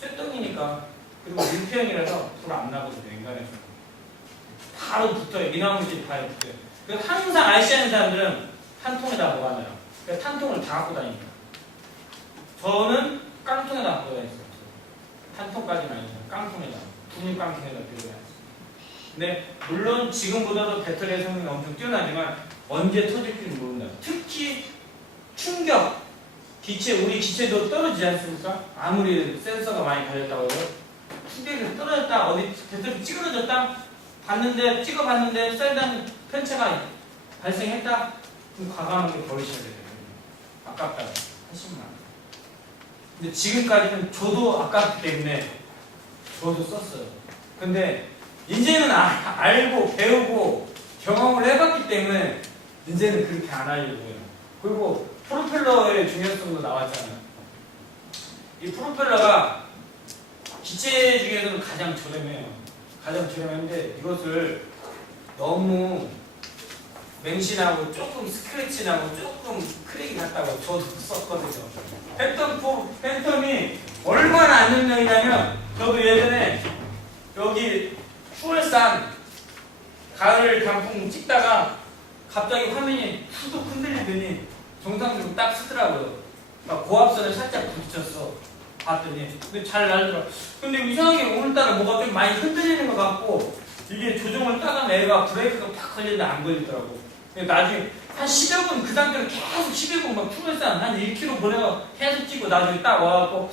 쇠떡이니까. 그리고 밀폐형이라서 불 안 나거든요. 인간에서. 바로 붙어요. 미나무지 바로 붙어요. 그래서 항상 RC 하는 사람들은 탄통에다 보관해요. 그래서 탄통을 다 갖고 다닙니다. 저는 깡통에다 갖고 다녔어요. 탄통까지는 아니죠. 깡통에다. 분유 깡통에다 들고 다녔어요. 근데 물론 지금보다도 배터리의 성능이 엄청 뛰어나지만 언제 터질지 모른다. 특히 충격. 우리 기체도 떨어지지 않습니까? 아무리 센서가 많이 달렸다고 해도 충격이 떨어졌다. 어디 배터리 찌그러졌다. 찍어봤는데 셀당 편차가 발생했다. 그럼 과감하게 버리셔야 돼요. 아깝다. 80만 원. 근데 지금까지는 저도 아깝기 때문에 저도 썼어요. 근데 이제는 알고 배우고 경험을 해봤기 때문에 이제는 그렇게 안 하려고 해요. 그리고 프로펠러의 중요성도 나왔잖아요. 이 프로펠러가 기체 중에서는 가장 저렴해요. 가장 저렴한데 이것을 너무 맹신하고 조금 스크래치 나고 조금 크랙이 났다고 저도 썼거든요. 팬텀이 얼마나 안정적이냐면 저도 예전에 여기 추월산 가을 단풍 찍다가 갑자기 화면이 툭툭 흔들리더니 정상적으로 딱 쓰더라고요. 막 고압선을 살짝 부딪혔어. 봤더니 근데 잘 날더라. 근데 이상하게 오늘따라 뭐가 좀 많이 흔들리는 것 같고 이게 조정을 따가면 애가 브레이크가 팍 걸리는데 안 걸리더라고. 근데 나중에 한 10여 분 그 상태로 계속 10여 분 막 투어산 한 1km 보내가 계속 찍고 나중에 딱 와갖고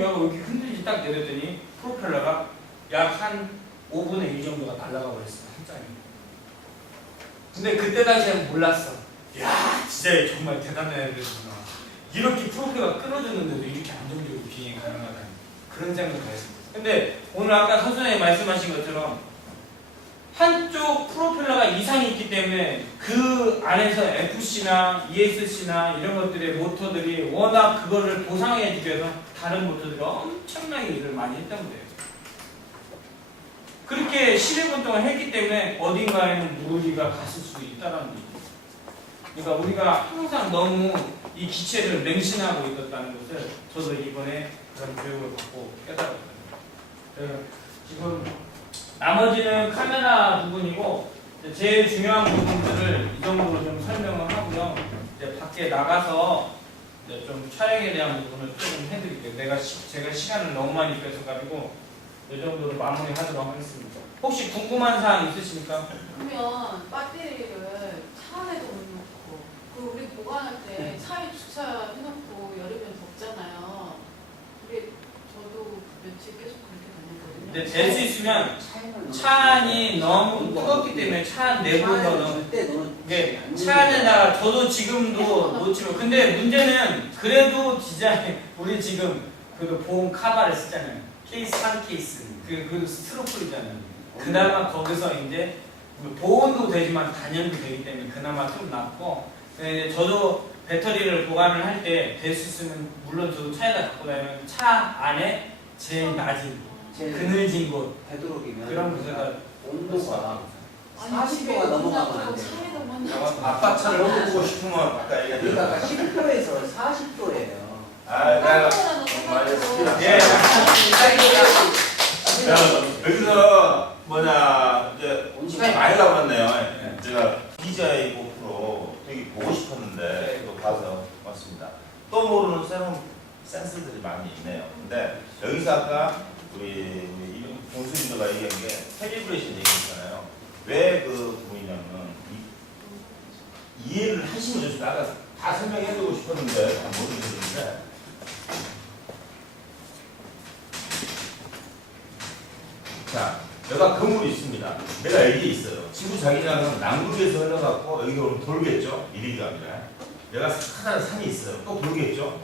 야 여기 흔들리지 딱 내렸더니 프로펠러가 약 한 5분의 1 정도가 날아가 버렸어. 한 장에. 근데 그때 당시에는 몰랐어. 야 진짜 정말 대단한 애들이구나. 이렇게 프로펠러가 끊어졌는데도 이렇게 안정적으로 비행이 가능하다니 그런 생각을 했습니다. 근데 오늘 아까 선생님이 말씀하신 것처럼 한쪽 프로펠러가 이상이 있기 때문에 그 안에서 FC나 ESC나 이런 것들의 모터들이 워낙 그거를 보상해 주기 위해서 다른 모터들이 엄청나게 일을 많이 했던 거예요. 그렇게 10여 분 동안 했기 때문에 어딘가에는 무리가 갔을 수도 있다는 거죠. 그러니까 우리가 항상 너무 이 기체를 맹신하고 있었다는 것을 저도 이번에 그런 교육을 받고 깨달았거든요. 그래서 지금 나머지는 카메라 부분이고 제일 중요한 부분들을 이 정도로 좀 설명을 하고요. 이제 밖에 나가서 이제 좀 촬영에 대한 부분을 조금 해드릴게요. 제가 시간을 너무 많이 뺏어가지고 이 정도로 마무리하도록 하겠습니다. 혹시 궁금한 사항 있으십니까? 그러면 배터리를 차 안에도 못 놓고 그 우리 보관할 때 차에 주차해놓고 여름엔 덥잖아요. 근데 저도 며칠 계속 그렇게 다녔거든요. 근데 될 수 있으면 차 안이 너무 뜨겁기 때문에 차 내부에서는 이게 차 안에다가 저도 지금도 놓치면 근데 문제는 그래도 디자인 우리 지금 그 보험 카바를 쓰잖아요. 케이스 한 케이스 그 스트로폴이잖아요. 그나마 거기서 이제 보온도 되지만 단열도 되기 때문에 그나마 좀 낫고 저도 배터리를 보관을 할 때 될 수 있으면 물론 저도 차에다 갖고 다니면 차 안에 제일 낮은 그늘진 곳 되도록이면 그런 곳에다 온도가 아니, 40도가 넘어가면 안 돼요. 차에도 못 놓고 아빠 차를 옮기고 싶으면 아까 얘기했던 그러니까 10도에서 40도예요. 내가 예. 여기서 이제 시간이 많이 남았네요. 제가 DJI 고프로 되게 보고 싶었는데 또 봐서 왔습니다. 또 모르는 새로운 센서들이 많이 있네요. 근데 여기서 아까 우리 동수님도가 얘기한 게 캘리브레이션 얘기했잖아요. 왜 그 부분이냐면 이해를 하시면 좋죠. 아까 다 설명해주고 싶었는데 다 모르겠는데 자, 여기가 그물이 있습니다. 내가 여기 있어요. 지구 자기장은 남극에서 흘러갖고 여기 오면 돌겠죠? 이리가 아니라. 내가 하나 산이 있어요. 또 돌겠죠?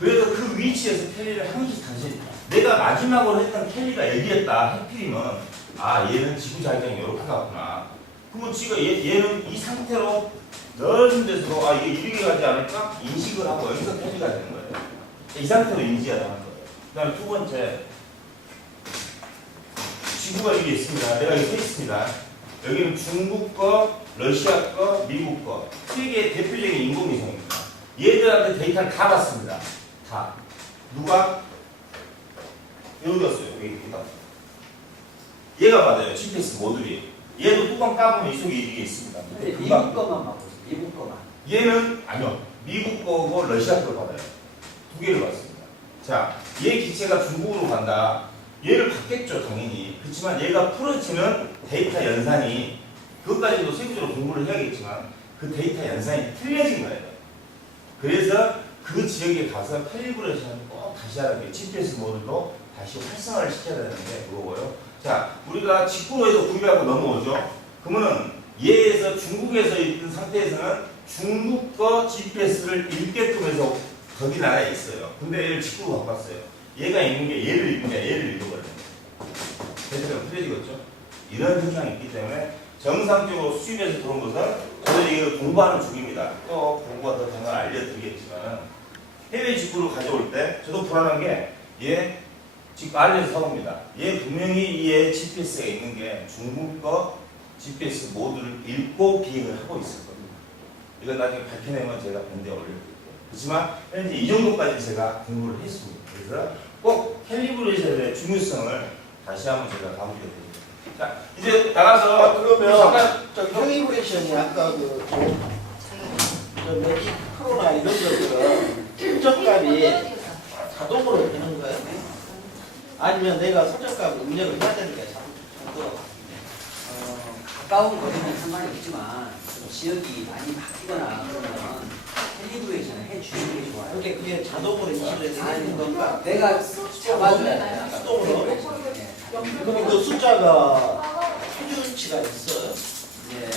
그래서 그 위치에서 캘리를 한 번씩 다시 내가 마지막으로 했던 캘리가 여기였다. 해필이면 아 얘는 지구 자기장이 이렇게 갔구나. 그러면 지가 얘는 이 상태로 넓은 데서도 아 이게 이렇게 가지 않을까 인식을 하고 여기서 편리가 되는 거예요. 이 상태로 인지가 되는 거예요. 그다음에 두 번째 지구가 여기 있습니다. 내가 여기 서 있습니다. 여기는 중국 거, 러시아 거, 미국 거 세계의 대표적인 인공위성입니다. 얘들한테 데이터를 다 받습니다. 다 누가 여기 왔어요. 여기다. 얘가 받아요. GPS 모듈이. 얘도 뚜껑 까보면 이 속에 이게 있습니다. 근데 미국 거만 봐보세요. 미국 거만. 얘는 아니요. 미국 거고 러시아 걸 받아요. 두 개를 받습니다. 자, 얘 기체가 중국으로 간다. 얘를 받겠죠, 당연히. 그렇지만 얘가 풀어지는 데이터 연산이 그것까지도 세부적으로 공부를 해야겠지만 그 데이터 연산이 틀려진 거예요. 그래서 그 지역에 가서 캘리브레이션을 꼭 다시 하는 게 GPS 모듈도 다시 활성화를 시켜야 되는데 그거고요. 자, 우리가 직구로에서 구입하고 넘어오죠. 그러면은 얘에서 중국에서 있던 상태에서는 중국 거 GPS를 읽게끔 해서 거기 나라에 있어요. 근데 얘를 직구로 바꿨어요. 얘가 읽는 게 얘를 읽는 게 얘를 읽어버려요. 대체로 틀려지겠죠. 이런 현상이 있기 때문에 정상적으로 수입해서 들어온 것은 저도 이거 공부하는 중입니다. 또 공부가 더 되면 알려드리겠지만 해외 직구로 가져올 때 저도 불안한 게 얘 지금 알려서 사옵니다. 얘 분명히 얘 GPS가 있는 게 중국 거 GPS 모듈을 읽고 비행을 하고 있을 겁니다. 이건 나중에 밝혀내면 제가 밴드에 올려드릴게요. 그렇지만 현재 이 정도까지 제가 공부를 했습니다. 그래서 꼭 캘리브레이션의 중요성을 다시 한번 제가 강조드립니다. 자, 이제 나가서 그러면 잠깐 저 캘리브레이션이 아까 저 매직 프로나 이런 것들은 설정값이 자동으로 되는 거예요? 아니면 내가 설정값 입력을 해야 되는 거예요? 가까운 거리는 상관이 없지만 좀 지역이 많이 바뀌거나 그러면 캘리브레이션을 해주는 게 좋아요. 이렇게 그게 자동으로 인식을 되는 건가? 내가 잡아줘야 돼. 수동으로? 네. 그럼 그 숫자가 표준치가 있어요? 이제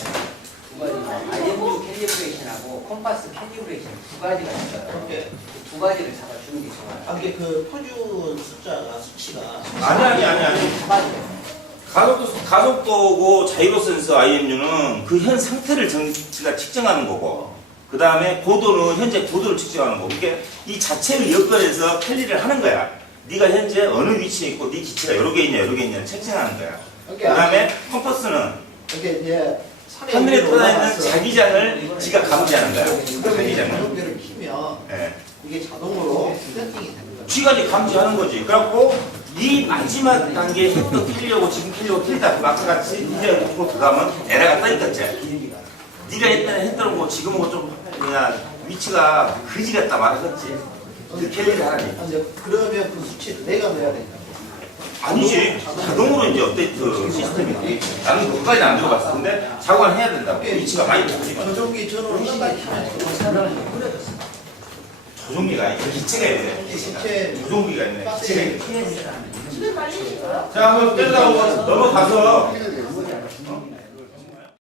두 가지 IMU 캘리브레이션하고 컴파스 캘리브레이션 두 가지가 있어요. 이렇게 그두 가지를 잡아주는 게 좋아요. 아, 이게 그 표준 숫자가 수치가 아니. 잡아줘요. 가속도고 자이로 센서 IMU는 그 현 상태를 지가 측정하는 거고, 그 다음에 고도는 현재 고도를 측정하는 거고, 이게 이 자체를 여건해서 캘리를 하는 거야. 네가 현재 어느 위치에 있고 네 기체가 여러 개 있냐 측정하는 거야. 그 다음에 컴퍼스는 이게 이제 하늘에 떠다 있는 자기장을 지가 감지하는 거야. 자기장을. 자동표를 키면 예. 이게 자동으로 세팅이 되는 거예요. 쥐가 이제 감지하는 거지. 그래갖고 이 마지막 단계에 또 틀리려고 지금 틀리다 마크같이 이제 앞으로 들어가면 에러가 떠있겠지. 네가 했던 거 지금 뭐좀 그냥 위치가 그지 같다 말하겠지. 그 캘리를 하라니. 근데 그러면 그 수치를 내가 넣어야 된다. 아니지. 자동으로 이제 업데이트 시스템이 나는 그것까지는 안 들어봤어. 근데 자관을 해야 된다고. 위치가 많이 바뀌면. 조종기 전원 시간이 조종기가 아니고 기체가 있네. 기체 조종기가 있네. 기체가 있네. TN이라는 자, 한번 떼다 넘어가서